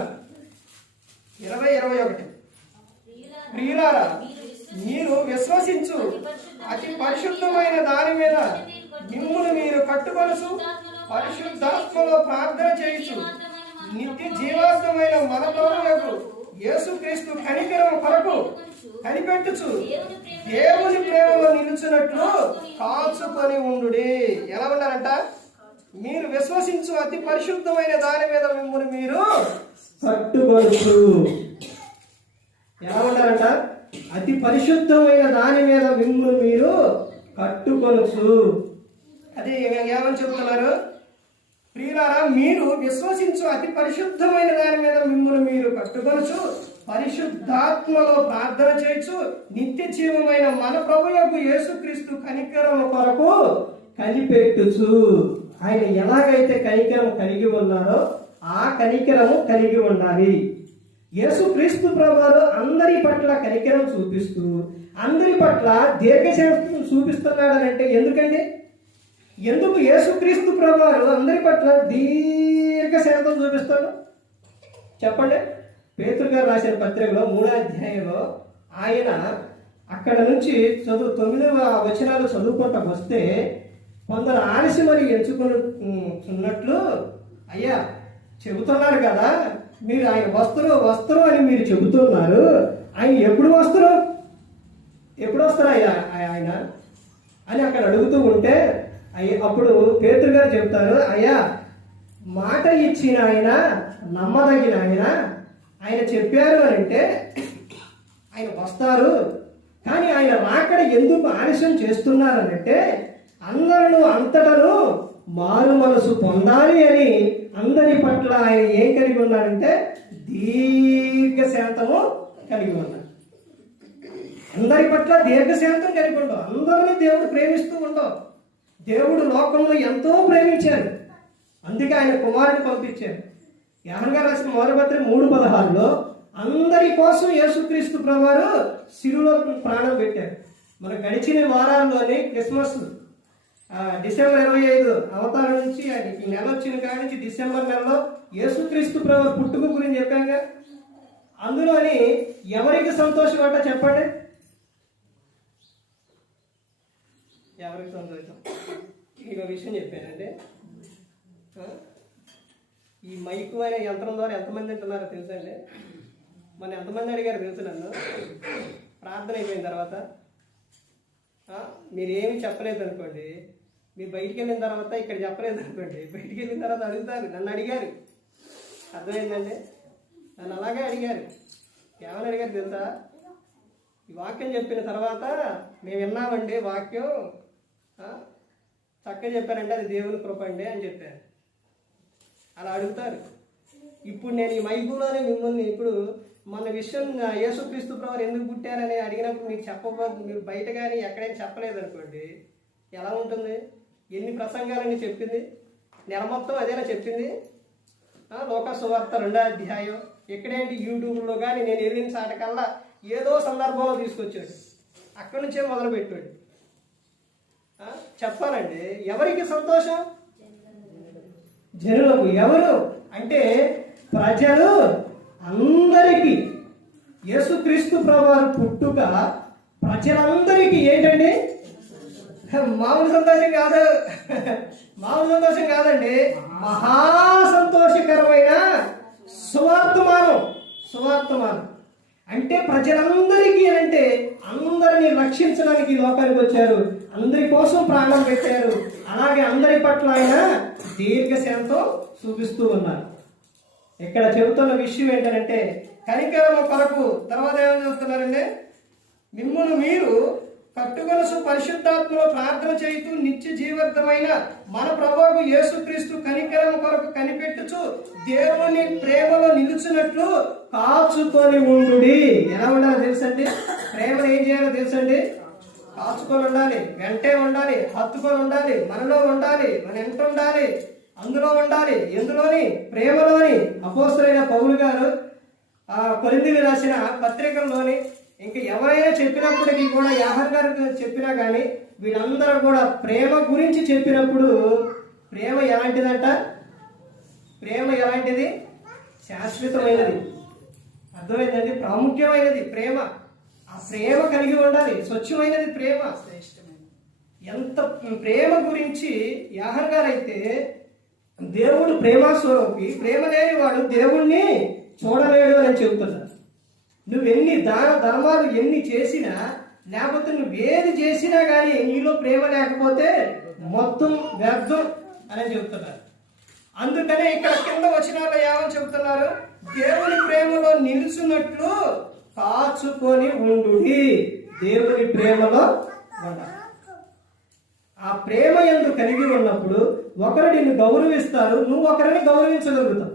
20-21 ప్రియులారా మీరు విశ్వసించు అతి పరిశుద్ధమైన దాని మీద మిమ్మును మీరు కట్టుకొనుచు పరిశుద్ధాత్మలో ప్రార్థన చేయుచు నిత్య జీవాత్మైన మన ప్రభువుకు యేసుక్రీస్తు కనికరం కొరకు కనిపెట్టుచు దేవుని ప్రేమలో నిలుచున్నట్లు కాచుకొని ఉండుడి. ఎలా ఉన్నారంట? మీరు విశ్వసించు అతి పరిశుద్ధమైన దాని మీద మిమ్మల్ని మీరు కట్టుకొనుచు. ఎలా ఉన్నారంట? అతి పరిశుద్ధమైన దాని మీద మిమ్మల్ని మీరు కట్టుకొనుచు. అది ఏమని చెబుతున్నారు? ప్రియులారా మీరు విశ్వసించు అతి పరిశుద్ధమైన దాని మీద మిమ్మల్ని మీరు కట్టుకొనుచు పరిశుద్ధాత్మలో ప్రార్థన చేయొచ్చు నిత్య జీవమైన మన ప్రభువు యేసుక్రీస్తు కనికరం కొరకు కనిపెట్టుచు. ఆయన ఎలాగైతే కనికరం కలిగి ఉన్నారో ఆ కనికరము కలిగి ఉండాలి. యేసుక్రీస్తు ప్రభువు అందరి పట్ల కనికరం చూపిస్తూ అందరి పట్ల దీర్ఘశాంతం చూపిస్తున్నాడనంటే ఎందుకండి? ఎందుకు యేసుక్రీస్తు ప్రభువు అందరి పట్ల దీర్ఘశాంతం చూపిస్తాడు చెప్పండి? పేతురు గారు రాసిన పత్రికలో 3వ అధ్యాయంలో ఆయన అక్కడ నుంచి 9వ వచనాలు చదువుకుంటూ వస్తే కొందరు ఆలస్యమని ఎంచుకున్నట్లు అయ్యా చెబుతున్నారు కదా, మీరు ఆయన వస్తారు అని మీరు చెబుతున్నారు, ఆయన ఎప్పుడు వస్తారు ఆయన అని అక్కడ అడుగుతూ ఉంటే అప్పుడు పేతురు గారు చెప్తారు, అయ్యా మాట ఇచ్చిన ఆయన నమ్మదగిన ఆయన చెప్పారు అని అంటే ఆయన వస్తారు, కానీ ఆయన రాకడ ఎందుకు ఆలస్యం చేస్తున్నారనంటే అందరూ అంతటను మారు మనసు పొందాలి అని అందరి పట్ల ఆయన ఏం కలిగి ఉన్నాడంటే దీర్ఘశాంతము కలిగి ఉన్నాడు. అందరి పట్ల దీర్ఘశాంతం కలిగి ఉండవు. అందరినీ దేవుడు ప్రేమిస్తూ ఉండవు. దేవుడు లోకంలో ఎంతో ప్రేమించాడు, అందుకే ఆయన కుమారుని పంపించాడు. యోహాను గారు రాసిన మొదటి పత్రిక 3:16లో అందరి కోసం యేసుక్రీస్తు ప్రభువు శిలువలో ప్రాణం పెట్టారు. మన గడిచిన వారాల్లోనే క్రిస్మస్ డిసెంబర్ 25 అవతారం నుంచి ఈ నెల వచ్చిన కాడి నుంచి డిసెంబర్ నెలలో యేసుక్రీస్తు ప్రభు పుట్టుక గురించి చెప్పాక అందులోని ఎవరికి సంతోషపడ్డా చెప్పండి, ఎవరికి సంతోషం? మీకు విషయం చెప్పానంటే ఈ మైకు అనే యంత్రం ద్వారా ఎంతమంది వింటున్నారో తెలుసండి? మన ఎంతమంది అడిగారు తెలుసు నన్ను? ప్రార్థన అయిపోయిన తర్వాత మీరేమి చెప్పలేదు అనుకోండి, మీరు బయటికి వెళ్ళిన తర్వాత ఇక్కడ చెప్పలేదు అనుకోండి, బయటికి వెళ్ళిన తర్వాత అడుగుతారు, నన్ను అడిగారు. అర్థమైందండి? నన్ను అలాగే అడిగారు. ఏమని అడిగారు తెలుసా? ఈ వాక్యం చెప్పిన తర్వాత మేము విన్నామండి వాక్యం చక్కగా చెప్పారంటే అది దేవుని కృప అండి అని చెప్పారు. అలా అడుగుతారు. ఇప్పుడు నేను ఈ మైకులోనే మిమ్మల్ని ఇప్పుడు మన విషయం యేసుక్రీస్తు ప్రభు ఎందుకు పుట్టారని అడిగినప్పుడు మీకు చెప్పబోదు, మీరు బయట కానీ ఎక్కడైనా చెప్పలేదు అనుకోండి, ఎలా ఉంటుంది? ఎన్ని ప్రసంగాలని చెప్పింది? నెల మొత్తం అదేనా చెప్పింది? లోక సువార్త 2వ అధ్యాయం ఎక్కడేంటి యూట్యూబ్లో కానీ నేను వెళ్ళిన సాటకల్లా ఏదో సందర్భంలో తీసుకొచ్చాడు, అక్కడి నుంచే మొదలు పెట్టాడు. చెప్పాలండి. ఎవరికి సంతోషం? జనులకు. ఎవరు అంటే ప్రజలు అందరికీ. యేసుక్రీస్తు ప్రభువారు పుట్టుక ప్రజలందరికీ ఏంటండి? మామూలు సంతోషం కాదు, మామూలు సంతోషం కాదండి, మహా సంతోషకరమైన సువార్తమానం. సువార్తమానం అంటే ప్రజలందరికీ అంటే అందరినీ రక్షించడానికి లోకానికి వచ్చారు, అందరి కోసం ప్రాణం పెట్టారు. అలాగే అందరి పట్ల ఆయన దీర్ఘశాంతం చూపిస్తూ ఉన్నారు. ఇక్కడ చెబుతున్న విషయం ఏంటంటే కనికరము కొరకు. తర్వాత ఏమని చెబుతున్నారంటే, మిమ్మును మీరు కట్టుకొనసు పరిశుద్ధాత్మలో ప్రార్థన చేయుతూ నిత్య జీవితమైన మన ప్రభువు యేసుక్రీస్తు కనికరము కొరకు కనిపెట్టుచు దేవుని ప్రేమలో నిలుచున్నట్లు కాచుకొని ఉండుడి. ఎలా ఉండాలో తెలుసండి? ప్రేమను ఏం చేయాలో తెలుసండి? కాచుకొని ఉండాలి, వెంటే ఉండాలి, హత్తుకొని ఉండాలి, మనలో ఉండాలి, మన ఎంత ఉండాలి, అందులో ఉండాలి. ఎందులోని? ప్రేమలోని. అపోస్తలుడైన పౌలు గారు కొరింథీయులకు రాసిన పత్రికల్లోని ఇంకా ఎవరైనా చెప్పినప్పటికీ కూడా, యాహర్ గారు చెప్పినా కానీ వీళ్ళందరూ కూడా ప్రేమ గురించి చెప్పినప్పుడు ప్రేమ ఎలాంటిదంట? ప్రేమ ఎలాంటిది? శాశ్వతమైనది. అర్థమైందండి? ప్రాముఖ్యమైనది ప్రేమ. ఆ ప్రేమ కలిగి ఉండాలి. స్వచ్ఛమైనది ప్రేమ. ఎంత ప్రేమ గురించి యాహర్ గారు అయితే, దేవుడు ప్రేమస్వరూపి, ప్రేమ లేని వాడు దేవుణ్ణి చూడలేడు అని చెబుతున్నాడు. నువ్వెన్ని దాన ధర్మాలు ఎన్ని చేసినా, లేకపోతే నువ్వేది చేసినా కానీ నీలో ప్రేమ లేకపోతే మొత్తం వ్యర్థం అని చెబుతున్నారు. అందుకనే ఇక్కడ కింద వచనాల్లో ఏమని చెబుతున్నారు? దేవుని ప్రేమలో నిలుచున్నట్లు కాచుకొని ఉండుడి. దేవుని ప్రేమలో ఉండాలి. ఆ ప్రేమ యందు కలిగి ఉన్నప్పుడు ఒకరు నిన్ను గౌరవిస్తారు, నువ్వు ఒకరిని గౌరవించగలుగుతావు.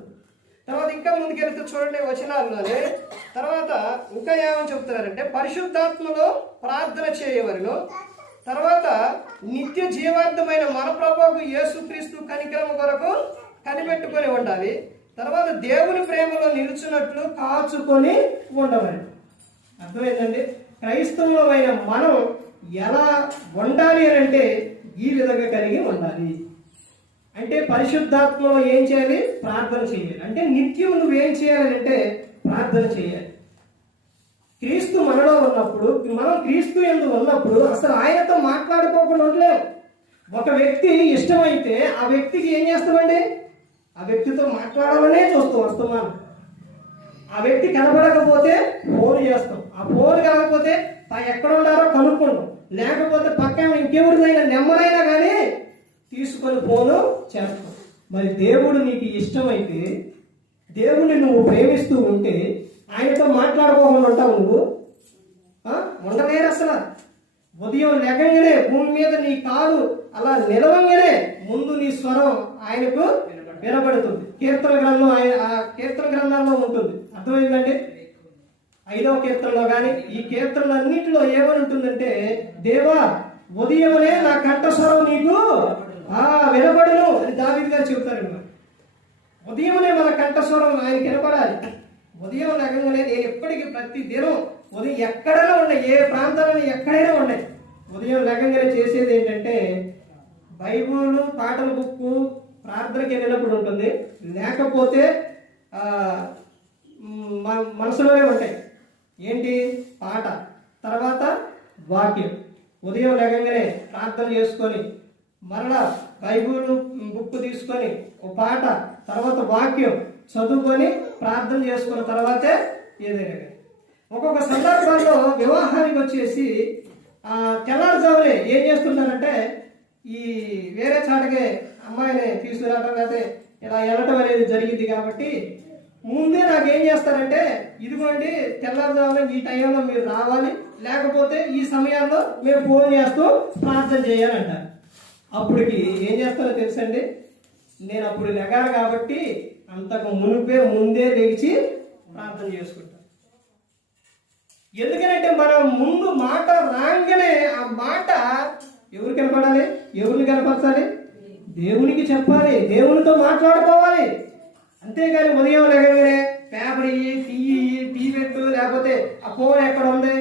తర్వాత ఇంకా ముందుకెళ్తూ చూడండి వచనాల్లోనే. తర్వాత ఇంకా ఏమని చెప్తున్నారంటే, పరిశుద్ధాత్మలో ప్రార్థన చేయవలను. తర్వాత నిత్య జీవార్థమైన మన ప్రభువు యేసుక్రీస్తు కనికరము కొరకు కనిపెట్టుకొని ఉండాలి. తర్వాత దేవుని ప్రేమలో నిలుచున్నట్లు కాచుకొని ఉండవాలి. అర్థమైందండి? క్రైస్తవులమైన మనం ఎలా ఉండాలి అని అంటే ఈ విధంగా కలిగి ఉండాలి. అంటే పరిశుద్ధాత్మలో ఏం చేయాలి? ప్రార్థన చేయాలి. అంటే నిత్యం నువ్వేం చేయాలంటే ప్రార్థన చేయాలి. క్రీస్తు మనలో ఉన్నప్పుడు, మనం క్రీస్తు యందు ఉన్నప్పుడు అసలు ఆయనతో మాట్లాడుకోకుండా ఉండలేము. ఒక వ్యక్తి ఇష్టమైతే ఆ వ్యక్తికి ఏం చేస్తామండి? ఆ వ్యక్తితో మాట్లాడాలనే వస్తాం. ఆ వ్యక్తి కనబడకపోతే ఫోన్ చేస్తాం. ఆ ఫోన్ కాకపోతే ఎక్కడ ఉండారో కనుక్కుంటాం. లేకపోతే పక్కన ఇంకెవరిదైనా నెమ్మరైనా కానీ తీసుకొని ఫోను చేస్తాం. మరి దేవుడు నీకు ఇష్టమైతే, దేవుడిని నువ్వు ప్రేమిస్తూ ఉంటే ఆయనతో మాట్లాడుకోకుండా ఉంటావు నువ్వు? ఉండలేరు అసలు. ఉదయం లెగంగానే భూమి మీద నీ కాలు అలా నిలవంగానే ముందు నీ స్వరం ఆయనకు వినబడుతుంది. కీర్తన గ్రంథం కీర్తన గ్రంథాల్లో ఉంటుంది. అర్థమైందండి? 5వ కీర్తనలో కానీ ఈ కీర్తనలన్నింటిలో ఏమని ఉంటుందంటే, దేవా ఉదయమునే నా కంఠస్వరం నీకు వినబడును అని దావీదు గారు చెబుతారు. ఉదయమునే మన కంఠస్వరం ఆయనకి వినపడాలి. ఉదయం లేకగానే నేను ఎప్పటికీ ప్రతి దినం ఉదయం ఎక్కడైనా ఉన్నాయి, ఏ ప్రాంతాలను ఎక్కడైనా ఉన్నాయి, ఉదయం లేకగానే చేసేది ఏంటంటే బైబుల్ పాటల బుక్ ప్రార్థనకి వెళ్ళినప్పుడు ఉంటుంది, లేకపోతే మనసులోనే ఉంటాయి. ఏంటి? పాట, తర్వాత వాక్యం. ఉదయం లేగంగానే ప్రార్థన చేసుకొని మరలా బైబుల్ బుక్ తీసుకొని ఒక పాట, తర్వాత వాక్యం చదువుకొని ప్రార్థన చేసుకున్న తర్వాతే ఏదైనా. ఒక్కొక్క సందర్భాల్లో వివాహానికి వచ్చేసి తెల్లారుజామునే ఏం చేస్తుంటారంటే ఈ వేరే చాటకే అమ్మాయిని తీసుకురావడం లేకపోతే ఇలా వెళ్ళటం అనేది జరిగింది కాబట్టి ముందే నాకేం చేస్తారంటే, ఇదిగోండి తెల్లారుజామున ఈ టైంలో మీరు రావాలి, లేకపోతే ఈ సమయాల్లో మేము ఫోన్ చేస్తూ ప్రార్థన చేయాలంటారు. అప్పటికి ఏం చేస్తారో తెలుసండి, నేను అప్పుడు లెగాను కాబట్టి అంతకు ముందే లేచి ప్రార్థన చేసుకుంటాను. ఎందుకంటే మనం ముందు మాట రాగానే ఆ మాట ఎవరు కనపడాలి? ఎవరిని కనపరచాలి? దేవునికి చెప్పాలి, దేవునితో మాట్లాడుకోవాలి. అంతేగాని ఉదయం లేకగానే పేపర్ టీ పెట్టు, లేకపోతే ఆ ఫోన్ ఎక్కడ ఉంది,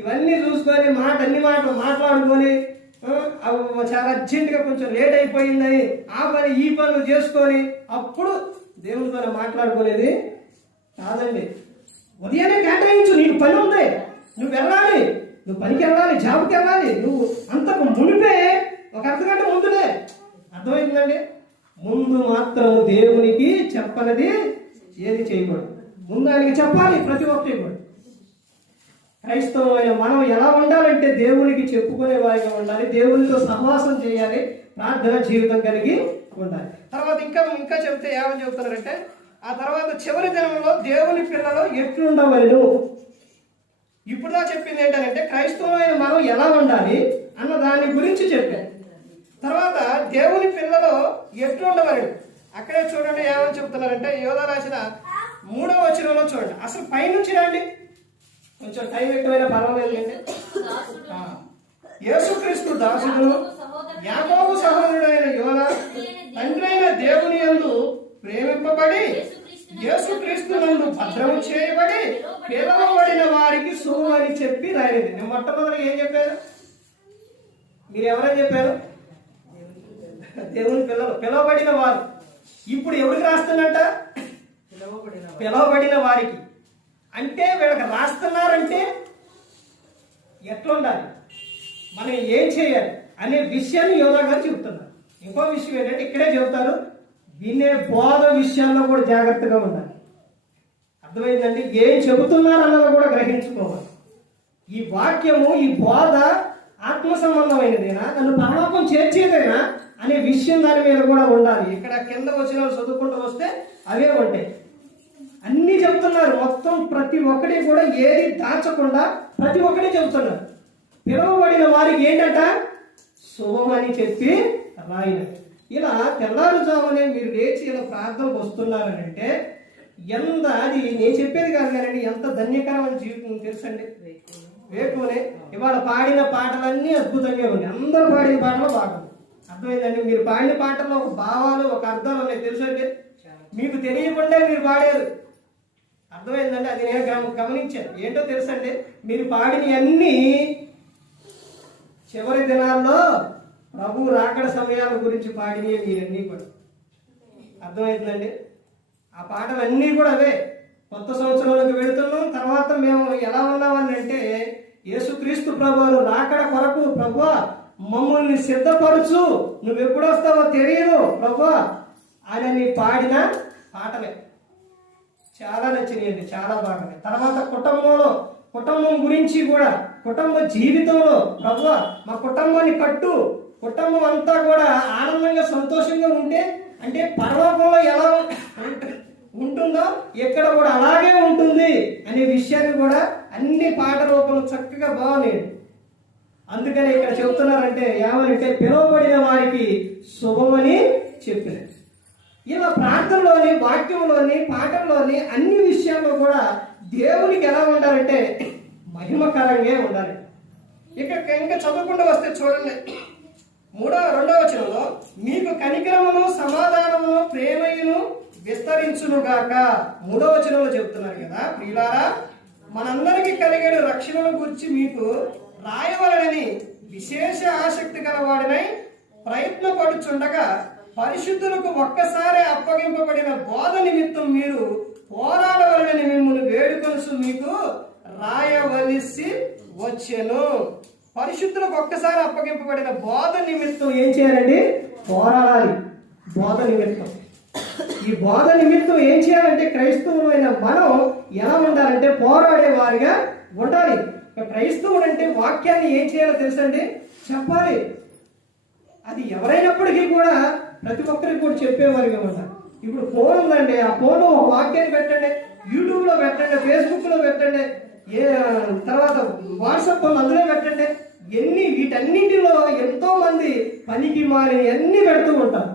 ఇవన్నీ చూసుకొని అన్ని మాటలు మాట్లాడుకొని చాలా అర్జెంటుగా కొంచెం లేట్ అయిపోయిందని ఆ పని ఈ పనులు చేసుకొని అప్పుడు దేవునితో మాట్లాడుకునేది కాదండి. ఉదయాన్నే కేటాయించు, నీకు పని ఉంది, నువ్వు వెళ్ళాలి, నువ్వు పనికి వెళ్ళాలి, జాబ్కి వెళ్ళాలి. నువ్వు అంతకు మునిపే ఒక అర్ధగంట ముందులే. అర్థమైందండి? ముందు మాత్రం దేవునికి చెప్పనది ఏది చేయకూడదు, ముందు ఆయనకి చెప్పాలి ప్రతి ఒక్కటి కూడా. క్రైస్తవమైన మనం ఎలా ఉండాలంటే దేవునికి చెప్పుకునే వారిగా ఉండాలి, దేవునితో సహవాసం చేయాలి, ప్రార్థన జీవితం కలిగి ఉండాలి. తర్వాత ఇంకా చెప్తే ఏమని చెబుతున్నారంటే, ఆ తర్వాత చివరి దినంలో దేవుని పిల్లలు ఎట్లుండవలను. ఇప్పుడుదా చెప్పింది ఏంటంటే క్రైస్తవమైన మనం ఎలా ఉండాలి అన్న దాని గురించి చెప్పారు. తర్వాత దేవుని పిల్లలు ఎట్లుండవలను అక్కడే చూడండి ఏమని చెప్తున్నారంటే, యోధా రాసిన 3వ వచనంలో చూడండి. అసలు పైనుంచి రండి, కొంచెం టైం ఎక్కువైనా పర్వాలేదు. యేసుక్రీస్తు దాసుడు, యాకోబు సహోదరుడైన యోనా, తండ్రి అయిన దేవుని యందు ప్రేమింపబడి యేసుక్రీస్తు నందు భద్రము చేయబడి పిలవబడిన వారికి శుభమని చెప్పి రాయలేదు. నేను మొట్టమొదటి ఏం చెప్పాను? మీరు ఎవరని చెప్పారు? దేవుని పిల్లలు, పిలవబడిన వారు. ఇప్పుడు ఎవరికి రాస్తున్నట్ట? పిలవబడిన వారికి. అంటే వీళ్ళకి రాస్తున్నారంటే ఎట్లా ఉండాలి, మనం ఏం చేయాలి అనే విషయాన్ని యోధా గారు చెబుతున్నారు. ఇంకో విషయం ఏంటంటే ఇక్కడే చెబుతారు, వినే బోధ విషయాల్లో కూడా జాగ్రత్తగా ఉండాలి. అర్థమైందండి? ఏం చెబుతున్నారు అన్నది కూడా గ్రహించుకోవాలి. ఈ వాక్యము, ఈ బోధ ఆత్మ సంబంధమైనదేనా, నన్ను పరలోకం చేర్చేదేనా అనే విషయం దాని మీద కూడా ఉండాలి. ఇక్కడ కింద వచ్చిన చదువుకుంటూ వస్తే అవే ఉంటాయి. అన్నీ చెబుతున్నారు, మొత్తం ప్రతి ఒక్కటి కూడా ఏది దాచకుండా ప్రతి ఒక్కటి చెబుతున్నారు. పిలువబడిన వారికి ఏంటంట? శుభమని చెప్పి రాయిన. ఇలా తెల్లారుజామునే మీరు లేచి ఇలా ప్రార్థనకు వస్తున్నారనంటే అది నేను చెప్పేది కాదు కానీ ఎంత ధన్యకరమైన జీవితం తెలుసండి. వేకునే ఇవాళ పాడిన పాటలన్నీ అద్భుతంగా ఉన్నాయి, అందరూ పాడిన పాటలు బాగుంది. అర్థమైందండి? మీరు పాడిన పాటల్లో ఒక భావాలు, ఒక అర్థాలు ఉన్నాయి తెలుసండి. మీకు తెలియకుండా మీరు పాడారు. అర్థమైందండి? అది నేను గమనించాను. ఏంటో తెలుసండి, మీరు పాడిన అన్నీ చివరి దినాల్లో ప్రభు రాకడ సమయాల గురించి పాడినవి మీరన్నీ కూడా. అర్థమైందండి? ఆ పాటలన్నీ కూడా అవే. కొత్త సంవత్సరంలోకి వెళుతున్నాం, తర్వాత మేము ఎలా ఉన్నామని అంటే యేసుక్రీస్తు ప్రభువు రాకడ కొరకు ప్రభువా మమ్మల్ని సిద్ధపరచు, నువ్వు ఎప్పుడు వస్తావో తెలియదు ప్రభువా అని పాడిన పాటలే చాలా నచ్చినాయండి, చాలా బాగున్నాయి. తర్వాత కుటుంబం గురించి కూడా, కుటుంబ జీవితంలో ప్రభువా మా కుటుంబాన్ని కట్టు, కుటుంబం అంతా కూడా ఆనందంగా సంతోషంగా ఉంటే అంటే పరలోకంలో ఎలా ఉంటుందో ఇక్కడ కూడా అలాగే ఉంటుంది అనే విషయాన్ని కూడా అన్ని పాట రూపంలో చక్కగా బాగున్నాయి. అందుకని ఇక్కడ చెబుతున్నారంటే ఏమనంటే పిలువబడిన వారికి శుభమని చెప్పినట్టు. ఇలా ప్రార్థనలోని, వాక్యంలోని, పాటల్లోని అన్ని విషయాల్లో కూడా దేవునికి ఎలా ఉండాలంటే మహిమకరంగా ఉండాలి. ఇంకా చదువుకుంటూ వస్తే చూడండి 2వ వచనంలో, మీకు కనికరమును సమాధానమును ప్రేమయును విస్తరించునుగాక. 3వ వచనంలో చెబుతున్నారు కదా, ప్రియులారా మనందరికీ కలిగేడు రక్షణను గురించి మీకు రాయవలనని విశేష ఆసక్తి గలవాడినై ప్రయత్నపడుచుండగా పరిశుద్ధులకు ఒక్కసారి అప్పగింపబడిన బోధ నిమిత్తం మీరు పోరాడవలనని మిమ్మల్ని వేడుకొనుచు మీకు రాయవలసి వచ్చెను. పరిశుద్ధులకు ఒక్కసారి అప్పగింపబడిన బోధ నిమిత్తం ఏం చేయాలండి? పోరాడాలి. బోధ నిమిత్తం. ఈ బోధ నిమిత్తం ఏం చేయాలంటే క్రైస్తవులైన మనం ఎలా ఉండాలంటే పోరాడే వారిగా ఉండాలి. క్రైస్తవుడు అంటే వాక్యాన్ని ఏం చేయాలో తెలుసండి? చెప్పాలి. అది ఎవరైనప్పటికీ కూడా ప్రతి ఒక్కరికి కూడా చెప్పేవారిగా ఉండాలి. ఇప్పుడు ఫోన్ ఉందండి, ఆ ఫోన్ ఒక వాక్యాన్ని పెట్టండి, యూట్యూబ్లో పెట్టండి, ఫేస్బుక్లో పెట్టండి, తర్వాత వాట్సాప్ అందులో పెట్టండి. వీటన్నింటిలో ఎంతో మంది పనికి మారి అన్ని పెడుతూ ఉంటారు.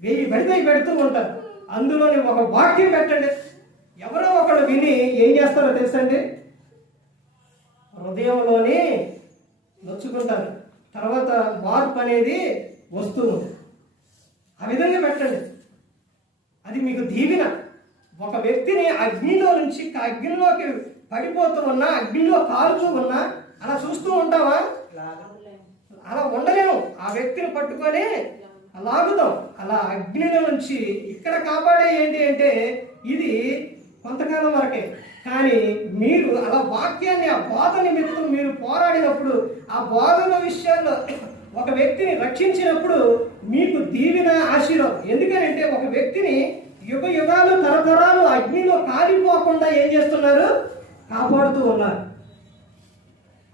1000 పెడితే పెడుతూ ఉంటారు. అందులోని ఒక వాక్యం పెట్టండి, ఎవరో ఒకరు విని ఏం చేస్తారో తెలుసండి? హృదయంలోని నొచ్చుకుంటారు. తర్వాత మార్పు అనేది వస్తుంది. ఆ విధంగా పెట్టండి. అది మీకు దీవెన. ఒక వ్యక్తిని అగ్నిలోకి పడిపోతూ ఉన్నా, అగ్నిలో కాలుతూ ఉన్నా అలా చూస్తూ ఉంటావా? అలా ఉండలేము. ఆ వ్యక్తిని పట్టుకొని లాగుతాం. అలా అగ్నిలో నుంచి ఇక్కడ కాపాడే ఏంటి అంటే ఇది కొంతకాలం వరకే. కానీ మీరు అలా వాక్యాన్ని, ఆ బోధ నిమిత్తం మీరు పోరాడినప్పుడు, ఆ బోధన విషయాల్లో ఒక వ్యక్తిని రక్షించినప్పుడు మీకు దీవెన, ఆశీర్వాదం. ఎందుకంటే ఒక వ్యక్తిని యుగ యుగాలు తరతరాలు అగ్నిలో కాలిపోకుండా ఏం చేస్తున్నారు? కాపాడుతూ ఉన్నారు.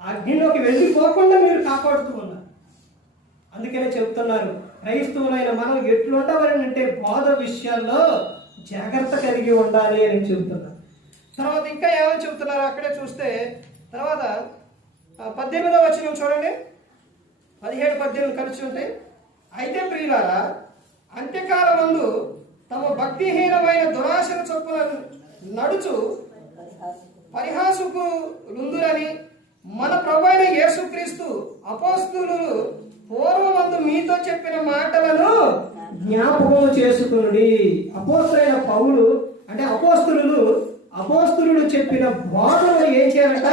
అగ్నిలోకి వెళ్ళిపోకుండా మీరు కాపాడుతూ ఉన్నారు. అందుకనే చెప్తున్నారు, క్రైస్తవులైన మనం ఎట్లుండవాలని అంటే బోధ విషయాల్లో జాగ్రత్త కలిగి ఉండాలి అని చెబుతున్నారు. తర్వాత ఇంకా ఏమని చెబుతున్నారు అక్కడే చూస్తే, తర్వాత 18వ వచనం చూడండి, 17, 18 కలిసి ఉంటాయి. అయితే ప్రియులారా, అంత్యకాలమందు తమ భక్తిహీనమైన దురాశల చొప్పున నడుచు పరిహాసకులుందురని మన ప్రభువైన యేసుక్రీస్తు అపోస్తలులు పూర్వమందు మీతో చెప్పిన మాటలను జ్ఞాపకం చేసుకునుడి. అపోస్తలైన పౌలు అంటే అపోస్తలులు చెప్పిన బోధనలు ఏం చేయాలంట?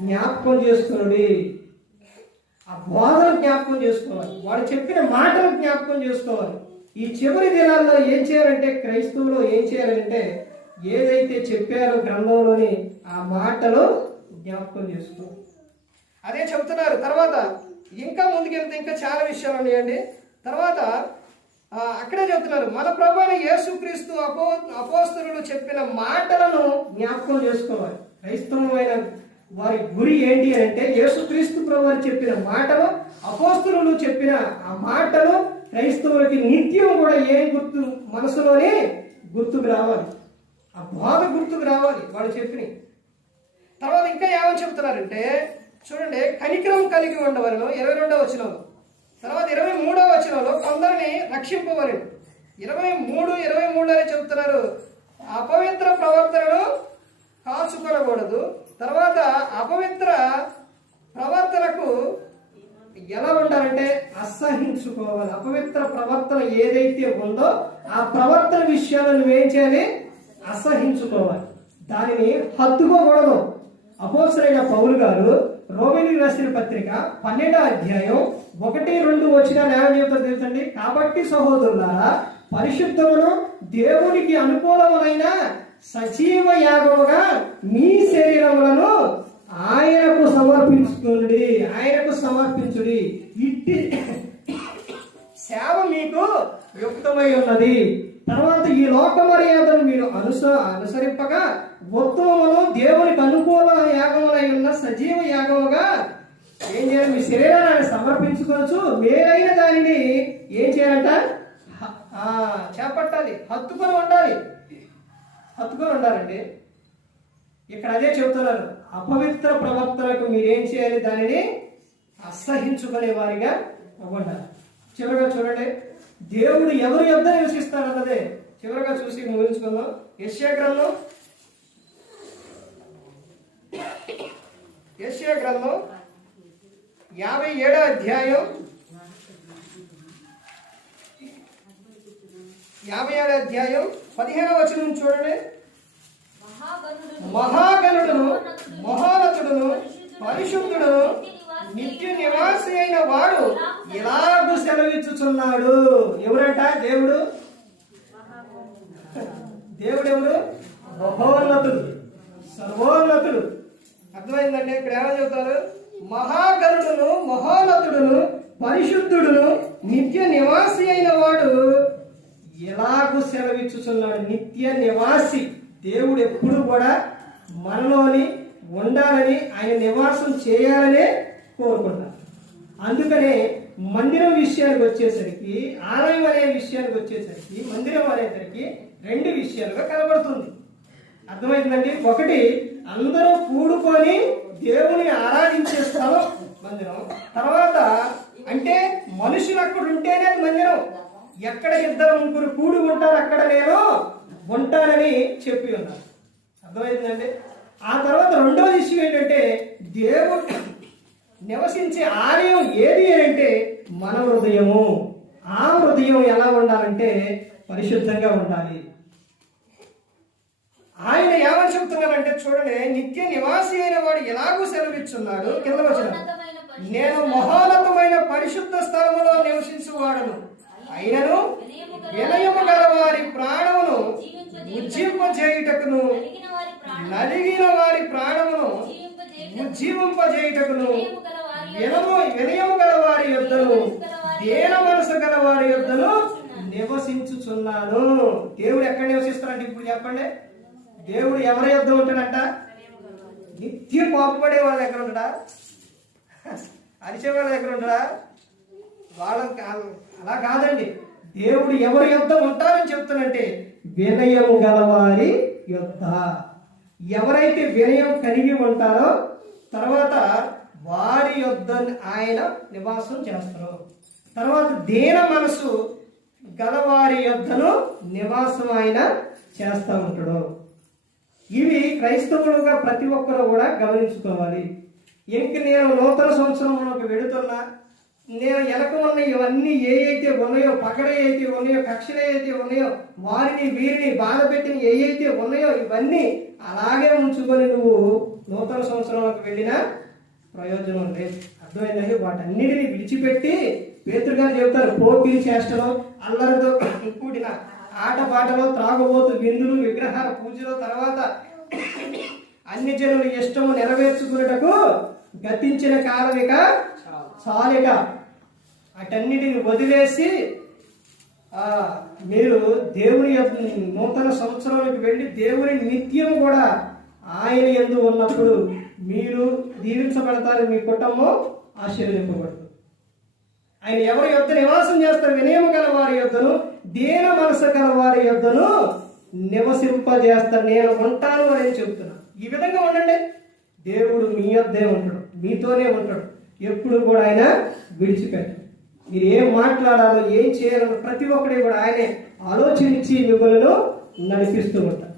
జ్ఞాపకం చేసుకునుడి. ఆ బోధన జ్ఞాపకం చేసుకోవాలి. వాడు చెప్పిన మాటలు జ్ఞాపకం చేసుకోవాలి. ఈ చివరి దినాల్లో ఏం చేయాలంటే, క్రైస్తవులు ఏం చేయాలంటే ఏదైతే చెప్పారో గ్రంథంలోని ఆ మాటలు జ్ఞాపకం చేసుకోవాలి. అదే చెబుతున్నారు. తర్వాత ఇంకా ముందుకెళ్తే ఇంకా చాలా విషయాలు ఉన్నాయండి. తర్వాత అక్కడే చెబుతున్నారు, మన ప్రభువైన యేసుక్రీస్తు అపోస్తలులు చెప్పిన మాటలను జ్ఞాపకం చేసుకోవాలి. క్రైస్తవమైన వారి గురి ఏంటి అంటే యేసుక్రీస్తు ప్రభువు చెప్పిన మాటలు, అపోస్తలులు చెప్పిన ఆ మాటలు క్రైస్తవులకి నిత్యం కూడా ఏం గుర్తు, మనసులోనే గుర్తుకు రావాలి. ఆ బోధ గుర్తుకు రావాలి వాడు చెప్పిన. తర్వాత ఇంకా ఏమని చెబుతున్నారంటే చూడండి, కనికరం కలిగి ఉండవలను 22వ వచనంలో. తర్వాత 23వ వచనంలో కొందరిని రక్షింపవలను. 23 చెబుతున్నారు, అపవిత్ర ప్రవర్తనను కాచుకొనకూడదు. తర్వాత అపవిత్ర ప్రవర్తనకు ఎలా ఉండాలంటే అసహించుకోవాలి. అపవిత్ర ప్రవర్తన ఏదైతే ఉందో ఆ ప్రవర్తన విషయాలను నువ్వేం చేయాలి? అసహించుకోవాలి. దానిని హత్తుకోకూడదు. అపోస్తలుడైన పౌలు గారు రోమీయులకు రాసిన పత్రిక 12వ అధ్యాయం 1-2 వచనాలు ఏమని చెప్తారో తెలుసండి? కాబట్టి సహోదరులారా, పరిశుద్ధమును దేవునికి అనుకూలమైన సజీవ యాగముగా మీ శరీరములను ఆయనకు సమర్పించుడి. ఇట్టి సేవ మీకు యుక్తమై ఉన్నది. తర్వాత ఈ లోక మర్యాదను మీరు అనుసరింపగా ఉత్తమమును దేవునికి అనుకూల యాగములై ఉన్న సజీవ యాగముగా ఏం చేయాలి? మీ శరీరాన్ని సమర్పించుకోవచ్చు. మేలైన దానిని ఏం చేయాలంట? చేపట్టాలి. హత్తుకొని ఉండాలండి. ఇక్కడ అదే చెబుతున్నారు, అపవిత్ర ప్రవర్తనకు మీరేం చేయాలి? దానిని అసహించుకునే వారిగా ఉండాలి. చివరిగా చూడండి, దేవుడు ఎవరి యొద్ద నివసిస్తారన్నదే చివరిగా చూసి ముగించుకుందాం. యెషయా గ్రంథం 57వ అధ్యాయం 15వ వచనం చూడండి. మహాగణుడును మహోన్నతుడును పరిశుద్ధుడును నిత్య నివాసి అయిన వాడు ఇలాగూ సెలవిచ్చుచున్నాడు. ఎవరంట దేవుడు? దేవుడు ఎవరు? మహోన్నతుడు, సర్వోన్నతుడు. అర్థమైందంటే ఇక్కడ ఏమని చెబుతారు? మహాగరుడును, మహోన్నతుడును, పరిశుద్ధుడును, నిత్య నివాసి అయిన వాడు ఎలాగూ సెలవిచ్చుచున్నాడు. నిత్య నివాసి దేవుడు ఎప్పుడు కూడా మనలోని ఉండాలని, ఆయన నివాసం చేయాలనే కోరుకుంటారు. అందుకనే మందిరం విషయానికి వచ్చేసరికి, ఆలయం అనే విషయానికి వచ్చేసరికి, మందిరం అనేసరికి రెండు విషయాలుగా కనబడుతుంది. అర్థమైందండి? ఒకటి, అందరూ కూడుకొని దేవుని ఆరాధించే స్థలం మందిరం. తర్వాత అంటే మనుషులు అక్కడ ఉంటేనే అది మందిరం. ఎక్కడ ఇద్దరు ముగ్గురు కూడి ఉంటారు అక్కడ నేను ఉంటానని చెప్పి ఉన్నారు. అర్థమైందండి? ఆ తర్వాత రెండో విషయం ఏంటంటే, దేవుడు నివసించే ఆలయం ఏది అంటే మన హృదయము. ఆ హృదయం ఎలా ఉండాలంటే పరిశుద్ధంగా ఉండాలి. ఆయన ఏమని చెప్తున్నారంటే చూడండి, నిత్య నివాసి అయిన వాడు ఎలాగూ సెలవిచ్చున్నాడు. కింద వచ్చిన, నేను మహోన్నతమైన పరిశుద్ధ స్థలములో నివసించువాడను, అయినను వినయము గల వారి ప్రాణమును ఉజ్జీంపజేయుటకును, నలిగిన వారి ప్రాణమును ఉజ్జీవింపజేయుటకును, వినయము గల వారి యొద్దను, దీన మనసు గల వారి యొద్దను నివసించుచున్నాను. దేవుడు ఎక్కడ నివసిస్తారంటే ఇప్పుడు చెప్పండి. దేవుడు ఎవరి యొద్ద ఉంటాడంట? నిత్యం కోపపడే వాళ్ళ దగ్గర ఉంటాడా? అరిచే వాళ్ళ దగ్గర ఉంటాడా? వాళ్ళ అలా కాదండి. దేవుడు ఎవరి యొద్ద ఉంటారని చెప్తానంటే వినయము గలవారి యొద్ద. ఎవరైతే వినయం కలిగి ఉంటారో తర్వాత వారి యొద్ద ఆయన నివాసం చేస్తారు. తర్వాత దీన మనసు గలవారి యొద్దను నివాసం ఆయన చేస్తూ ఉంటాడు. ఇవి క్రైస్తవులుగా ప్రతి ఒక్కరు కూడా గమనించుకోవాలి. ఇంక నేను నూతన సంవత్సరంలోకి వెళుతున్నా, నేను వెనక ఉన్న ఇవన్నీ ఏ అయితే ఉన్నాయో, పగడ అయితే ఉన్నాయో, కక్షలు అయితే ఉన్నాయో, వారిని వీరిని బాధ పెట్టిన ఏ అయితే ఉన్నాయో ఇవన్నీ అలాగే ఉంచుకొని నువ్వు నూతన సంవత్సరంలోకి వెళ్ళినా ప్రయోజనం లేదు. అర్థమైందండి? వాటన్నిటిని విడిచిపెట్టి పేతురు గారు చెబుతారు, పోకిరి చేష్టలో, అల్లరితో కూడిన ఆటపాటలో, త్రాగుబోతు విందులు, విగ్రహాల పూజలో, తర్వాత అన్ని జనులు ఇష్టము నెరవేర్చుకున్నటకు గతించిన కాలం ఇక చాలిక. వాటన్నిటిని వదిలేసి మీరు దేవుని నూతన సంవత్సరానికి వెళ్ళి దేవుని నిత్యం కూడా ఆయన యందు ఉన్నప్పుడు మీరు దీవించబడతారు, మీ కుటుంబం ఆశీర్వదింపబడుతుంది. ఆయన ఎవరి యొద్ద నివాసం చేస్తారు? వినయము గల వారి యొద్దను, దీన మనసు గల వారి యొద్దను నివసింపజేస్తారు. నేను ఉంటాను అని చెబుతున్నా. ఈ విధంగా ఉండండి. దేవుడు మీ యొద్దే ఉంటాడు, మీతోనే ఉంటాడు. ఎప్పుడు కూడా ఆయన విడిచిపెట్టాడు. మీరు ఏం మాట్లాడాలో, ఏం చేయాలో ప్రతి ఒక్కటి కూడా ఆయనే ఆలోచించి మిమ్మల్ని నడిపిస్తూ ఉంటారు.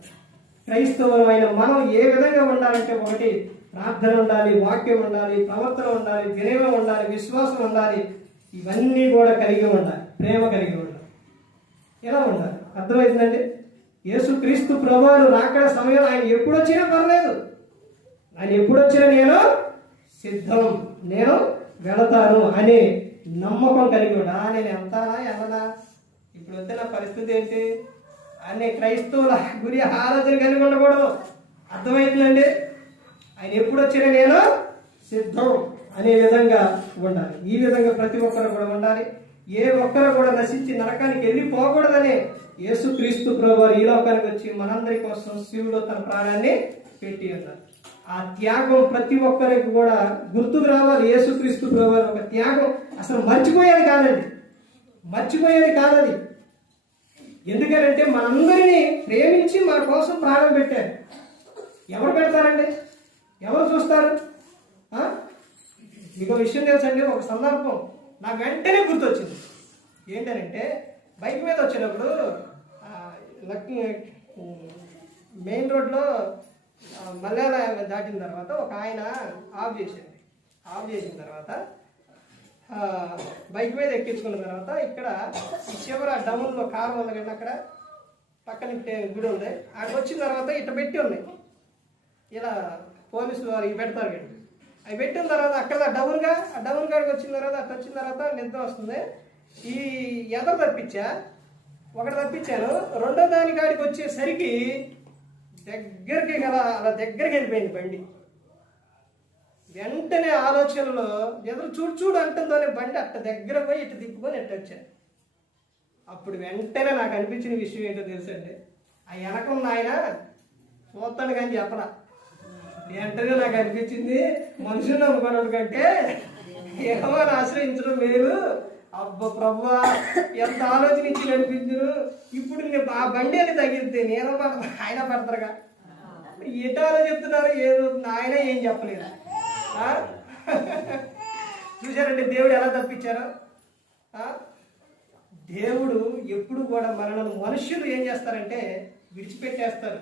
క్రైస్తవమైన మనం ఏ విధంగా ఉండాలంటే, ఒకటి ప్రార్థన ఉండాలి, వాక్యం ఉండాలి, ప్రవర్తన ఉండాలి, వినయం ఉండాలి, విశ్వాసం ఉండాలి. ఇవన్నీ కూడా కలిగి ఉండాలి, ప్రేమ కలిగి ఉండాలి. ఎలా ఉండాలి? అర్థమవుతుందండి? యేసుక్రీస్తు ప్రభువు రాకడ సమయం ఆయన ఎప్పుడు వచ్చినా పర్లేదు, ఆయన ఎప్పుడు వచ్చినా నేను సిద్ధం, నేను వెళతాను అనే నమ్మకం కలిగి ఉండా. నేను వెళ్తానా వెళ్ళనా, ఇప్పుడు వస్తే నా పరిస్థితి ఏంటి అనే క్రైస్తవుల గురి ఆలోచన కలిగి ఉండకూడదు. అర్థమవుతుందండి? ఆయన ఎప్పుడు వచ్చినా నేను సిద్ధం అనే విధంగా ఉండాలి. ఈ విధంగా ప్రతి ఒక్కరు కూడా ఉండాలి. ఏ ఒక్కరు కూడా నశించి నరకానికి వెళ్ళిపోకూడదని యేసుక్రీస్తు ప్రభువారు ఈ లోకానికి వచ్చి మనందరి కోసం శివుడు తన ప్రాణాన్ని పెట్టి ఉన్నారు. ఆ త్యాగం ప్రతి ఒక్కరికి కూడా గుర్తుకు రావాలి. యేసుక్రీస్తు ప్రభువారు ఒక త్యాగం అసలు మర్చిపోయేది కాదండి, మర్చిపోయేది కాదది. ఎందుకంటే మనందరినీ ప్రేమించి మన కోసం ప్రాణం పెట్టారు. ఎవరు పెడతారండి? ఎవరు చూస్తారు? మీకు విషయం తెలుసండి, ఒక సందర్భం నాకు వెంటనే గుర్తొచ్చింది. ఏంటంటే బైక్ మీద వచ్చినప్పుడు మెయిన్ రోడ్లో మలయాళం దాటిన తర్వాత ఒక ఆయన ఆఫ్ చేసింది. ఆఫ్ చేసిన తర్వాత బైక్ మీద ఎక్కించుకున్న తర్వాత ఇక్కడ ఈ చివర డౌన్లో కారు ఉంది కదా, అక్కడ పక్కన గుడి ఉంది. అక్కడికి వచ్చిన తర్వాత ఇట్లా పెట్టి ఉన్నాయి, ఇలా పోలీసులు వారు ఇవి పెడతారు కదా. అవి పెట్టిన తర్వాత అక్కడ డౌన్ కాడికి వచ్చిన తర్వాత అట్లా వచ్చిన తర్వాత నిద్ర వస్తుంది. ఈ ఎదరు తప్పించా, ఒకటి తప్పించాను. రెండో దాని కాడికి వచ్చేసరికి దగ్గరికి కదా, అలా దగ్గరికి వెళ్ళిపోయింది బండి. వెంటనే ఆలోచనలో ఎదురు చూడు చూడు అంటుందోనే బండి అట్ట దగ్గర పోయి ఇటు తిప్పుకొని ఎట్ట వచ్చాను. అప్పుడు వెంటనే నాకు అనిపించిన విషయం ఏంటో తెలుసండి, ఆ వెనకున్న ఆయన చూస్తాను కానీ చెప్పరా. వెంటనే నాకు అనిపించింది, మనుషులు నమ్ముకోవడం కంటే యెహోవాను ఆశ్రయించడం మేలు. అబ్బ ప్రభువా, ఎంత ఆలోచన ఇచ్చి నడిపించను. ఇప్పుడు నేను ఆ బండి అని తగిలితే నేను పడతా, ఆయన పడతారుగా. ఎటు ఆలోచిస్తున్నారు, ఏదో ఆయన ఏం చెప్పలేదు. చూశారంటే దేవుడు ఎలా తప్పించారో. దేవుడు ఎప్పుడు కూడా మనల్ని, మనుష్యులు ఏం చేస్తారంటే విడిచిపెట్టేస్తారు.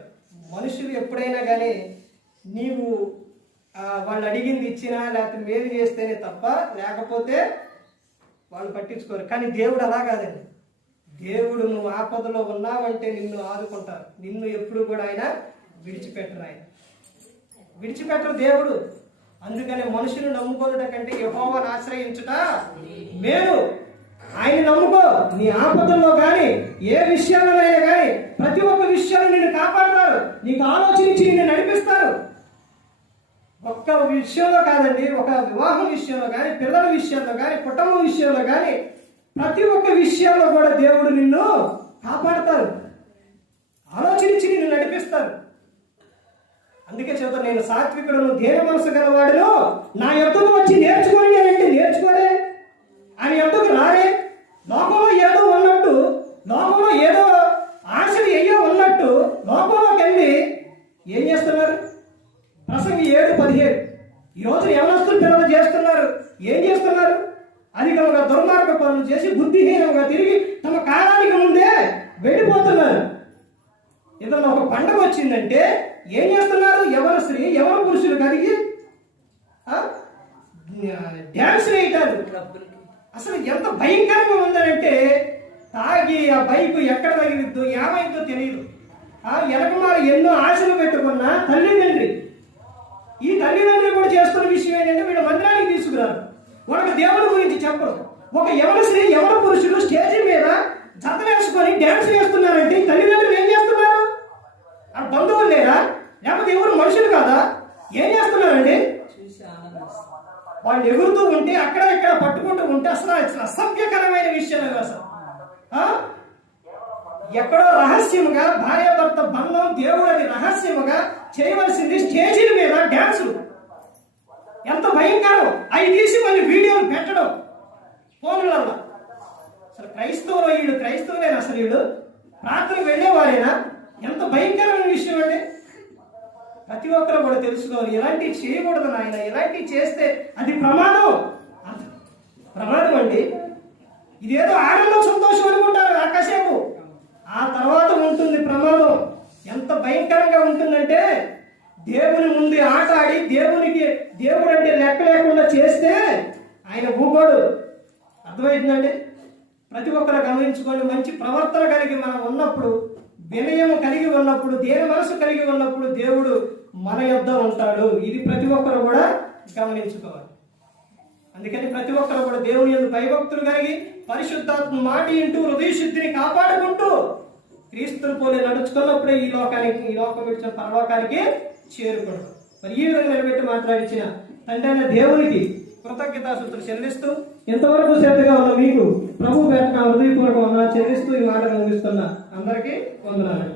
మనుషులు ఎప్పుడైనా కానీ నీవు వాళ్ళు అడిగింది ఇచ్చినా లేకపోతే మేలు చేస్తేనే తప్ప, లేకపోతే వాళ్ళు పట్టించుకోరు. కానీ దేవుడు అలా కాదండి. దేవుడు నువ్వు ఆపదలో ఉన్నావంటే నిన్ను ఆదుకుంటారు. నిన్ను ఎప్పుడు కూడా ఆయన విడిచిపెట్టరు. ఆయన విడిచిపెట్టరు దేవుడు. అందుకనే మనుషులు నమ్ముకోవడం కంటే యెహోవాను ఆశ్రయించుట మేలు. ఆయన నమ్ముకో. నీ ఆపదల్లో కానీ ఏ విషయాలైనా కానీ ప్రతి ఒక్క విషయాలు నిన్ను కాపాడతారు. నీకు ఆలోచించి నిన్ను నడిపిస్తారు. ఒక్క విషయంలో కాదండి, ఒక వివాహం విషయంలో కానీ, పిల్లల విషయంలో కానీ, కుటుంబం విషయంలో కానీ, ప్రతి ఒక్క విషయంలో కూడా దేవుడు నిన్ను కాపాడతారు. ఆలోచించి నిన్ను నడిపిస్తారు. అందుకే చెబుతాను, నేను సాత్వికుడును, దీన మనసు గలవాడును, నా యొద్దకు వచ్చి నేర్చుకొని అంటే నేర్చుకోలే, ఆయన యొద్దకు రారే. లోకంలో ఏదో ఉన్నట్టు, లోకంలో ఏదో ఆశలు ఏయో ఉన్నట్టు లోకంలోకి వెళ్ళి ఏం చేస్తున్నారు? ప్రసంగి 7:17 ఈరోజు యవనస్తులు పిల్లలు చేస్తున్నారు. ఏం చేస్తున్నారు? అధికంగా దుర్మార్గ పనులు చేసి బుద్ధిహీనంగా తిరిగి తమ కాలానికి ముందే వెళ్ళిపోతున్నారు. ఏదన్నా ఒక పండుగ వచ్చిందంటే ఏం చేస్తున్నారు? యవన స్త్రీ, యవన పురుషులు కలిగి డ్యాన్స్ వేయటాలు. అసలు ఎంత భయంకరంగా ఉందనంటే, తాగి ఆ బైక్ ఎక్కడ తగిలిద్దో ఏమైందో తెలియదు. వెనకమాల ఎన్నో ఆశలు పెట్టుకున్న తల్లిదండ్రి, ఈ తల్లిదండ్రులు కూడా చేస్తున్న విషయం ఏంటంటే వీళ్ళు మందిరానికి తీసుకురారు. వాళ్ళకి దేవుడి గురించి చెప్పరు. ఒక యవన స్త్రీ, యవన పురుషులు స్టేజీ మీద జతలేసుకొని డ్యాన్స్ వేస్తున్నారంటే ఈ తల్లిదండ్రులు ఏం చేస్తున్నారు? ఆ బంధువులు లేరా? లేకపోతే ఎవరు మనుషులు కాదా? ఏం చేస్తున్నారండి? వాళ్ళు ఎగురుతూ ఉంటే అక్కడ ఇక్కడ పట్టుకుంటూ ఉంటే అసలు అసభ్యకరమైన విషయం. అసలు ఎక్కడో రహస్యముగా భార్యాభర్త బంధం దేవుడు అది రహస్యముగా చేయవలసింది స్టేజీల మీద డ్యాన్సులు. ఎంత భయంకరం! అవి తీసి మళ్ళీ వీడియోలు పెట్టడం ఫోన్లలో. అసలు క్రైస్తవులేనా? అసలు వీళ్ళు ప్రార్థనకు వెళ్ళేవారేనా? ఎంత భయంకరమైన విషయం అండి. ప్రతి ఒక్కరు కూడా తెలుసుకోవాలి, ఇలాంటివి చేయకూడదు నాయన. ఇలాంటివి చేస్తే అది ప్రమాదం అండి. ఇదేదో ఆనందం, సంతోషం అనుకుంటారు కాసేపు, ఆ తర్వాత ఉంటుంది ప్రమాదం. ఎంత భయంకరంగా ఉంటుందంటే, దేవుని ముందు ఆట ఆడి దేవుడు అంటే లెక్క లేకుండా చేస్తే ఆయన ఊగోడు. అర్థమవుతుందండి? ప్రతి ఒక్కరు గమనించుకోండి. మంచి ప్రవర్తన కలిగి మనం ఉన్నప్పుడు, వినయం కలిగి ఉన్నప్పుడు, దేని మనసు కలిగి ఉన్నప్పుడు దేవుడు మన యొద్ద ఉంటాడు. ఇది ప్రతి ఒక్కరు కూడా గమనించుకోవాలి. అందుకని ప్రతి ఒక్కరు కూడా దేవుని యందు భయభక్తులు కలిగి పరిశుద్ధాత్మ మాట ఇంటూ హృదయ శుద్ధిని కాపాడుకుంటూ క్రీస్తుని పోలి నడుచుకున్నప్పుడే ఈ లోకం విడిచిన పరలోకానికి చేరుకోవడం. మరి ఈ విధంగా నిలబెట్టి మాట్లాడించిన తండ్రి అయిన దేవునికి కృతజ్ఞతాస్తుతులు చెల్లిస్తూ, ఎంతవరకు శ్రద్ధగా ఉన్న మీకు ప్రభు పేట హృదయపూర్వక వందనాలు చెల్లిస్తూ ఈ మాట ముగిస్తున్నా. అందరికీ వందనాలు.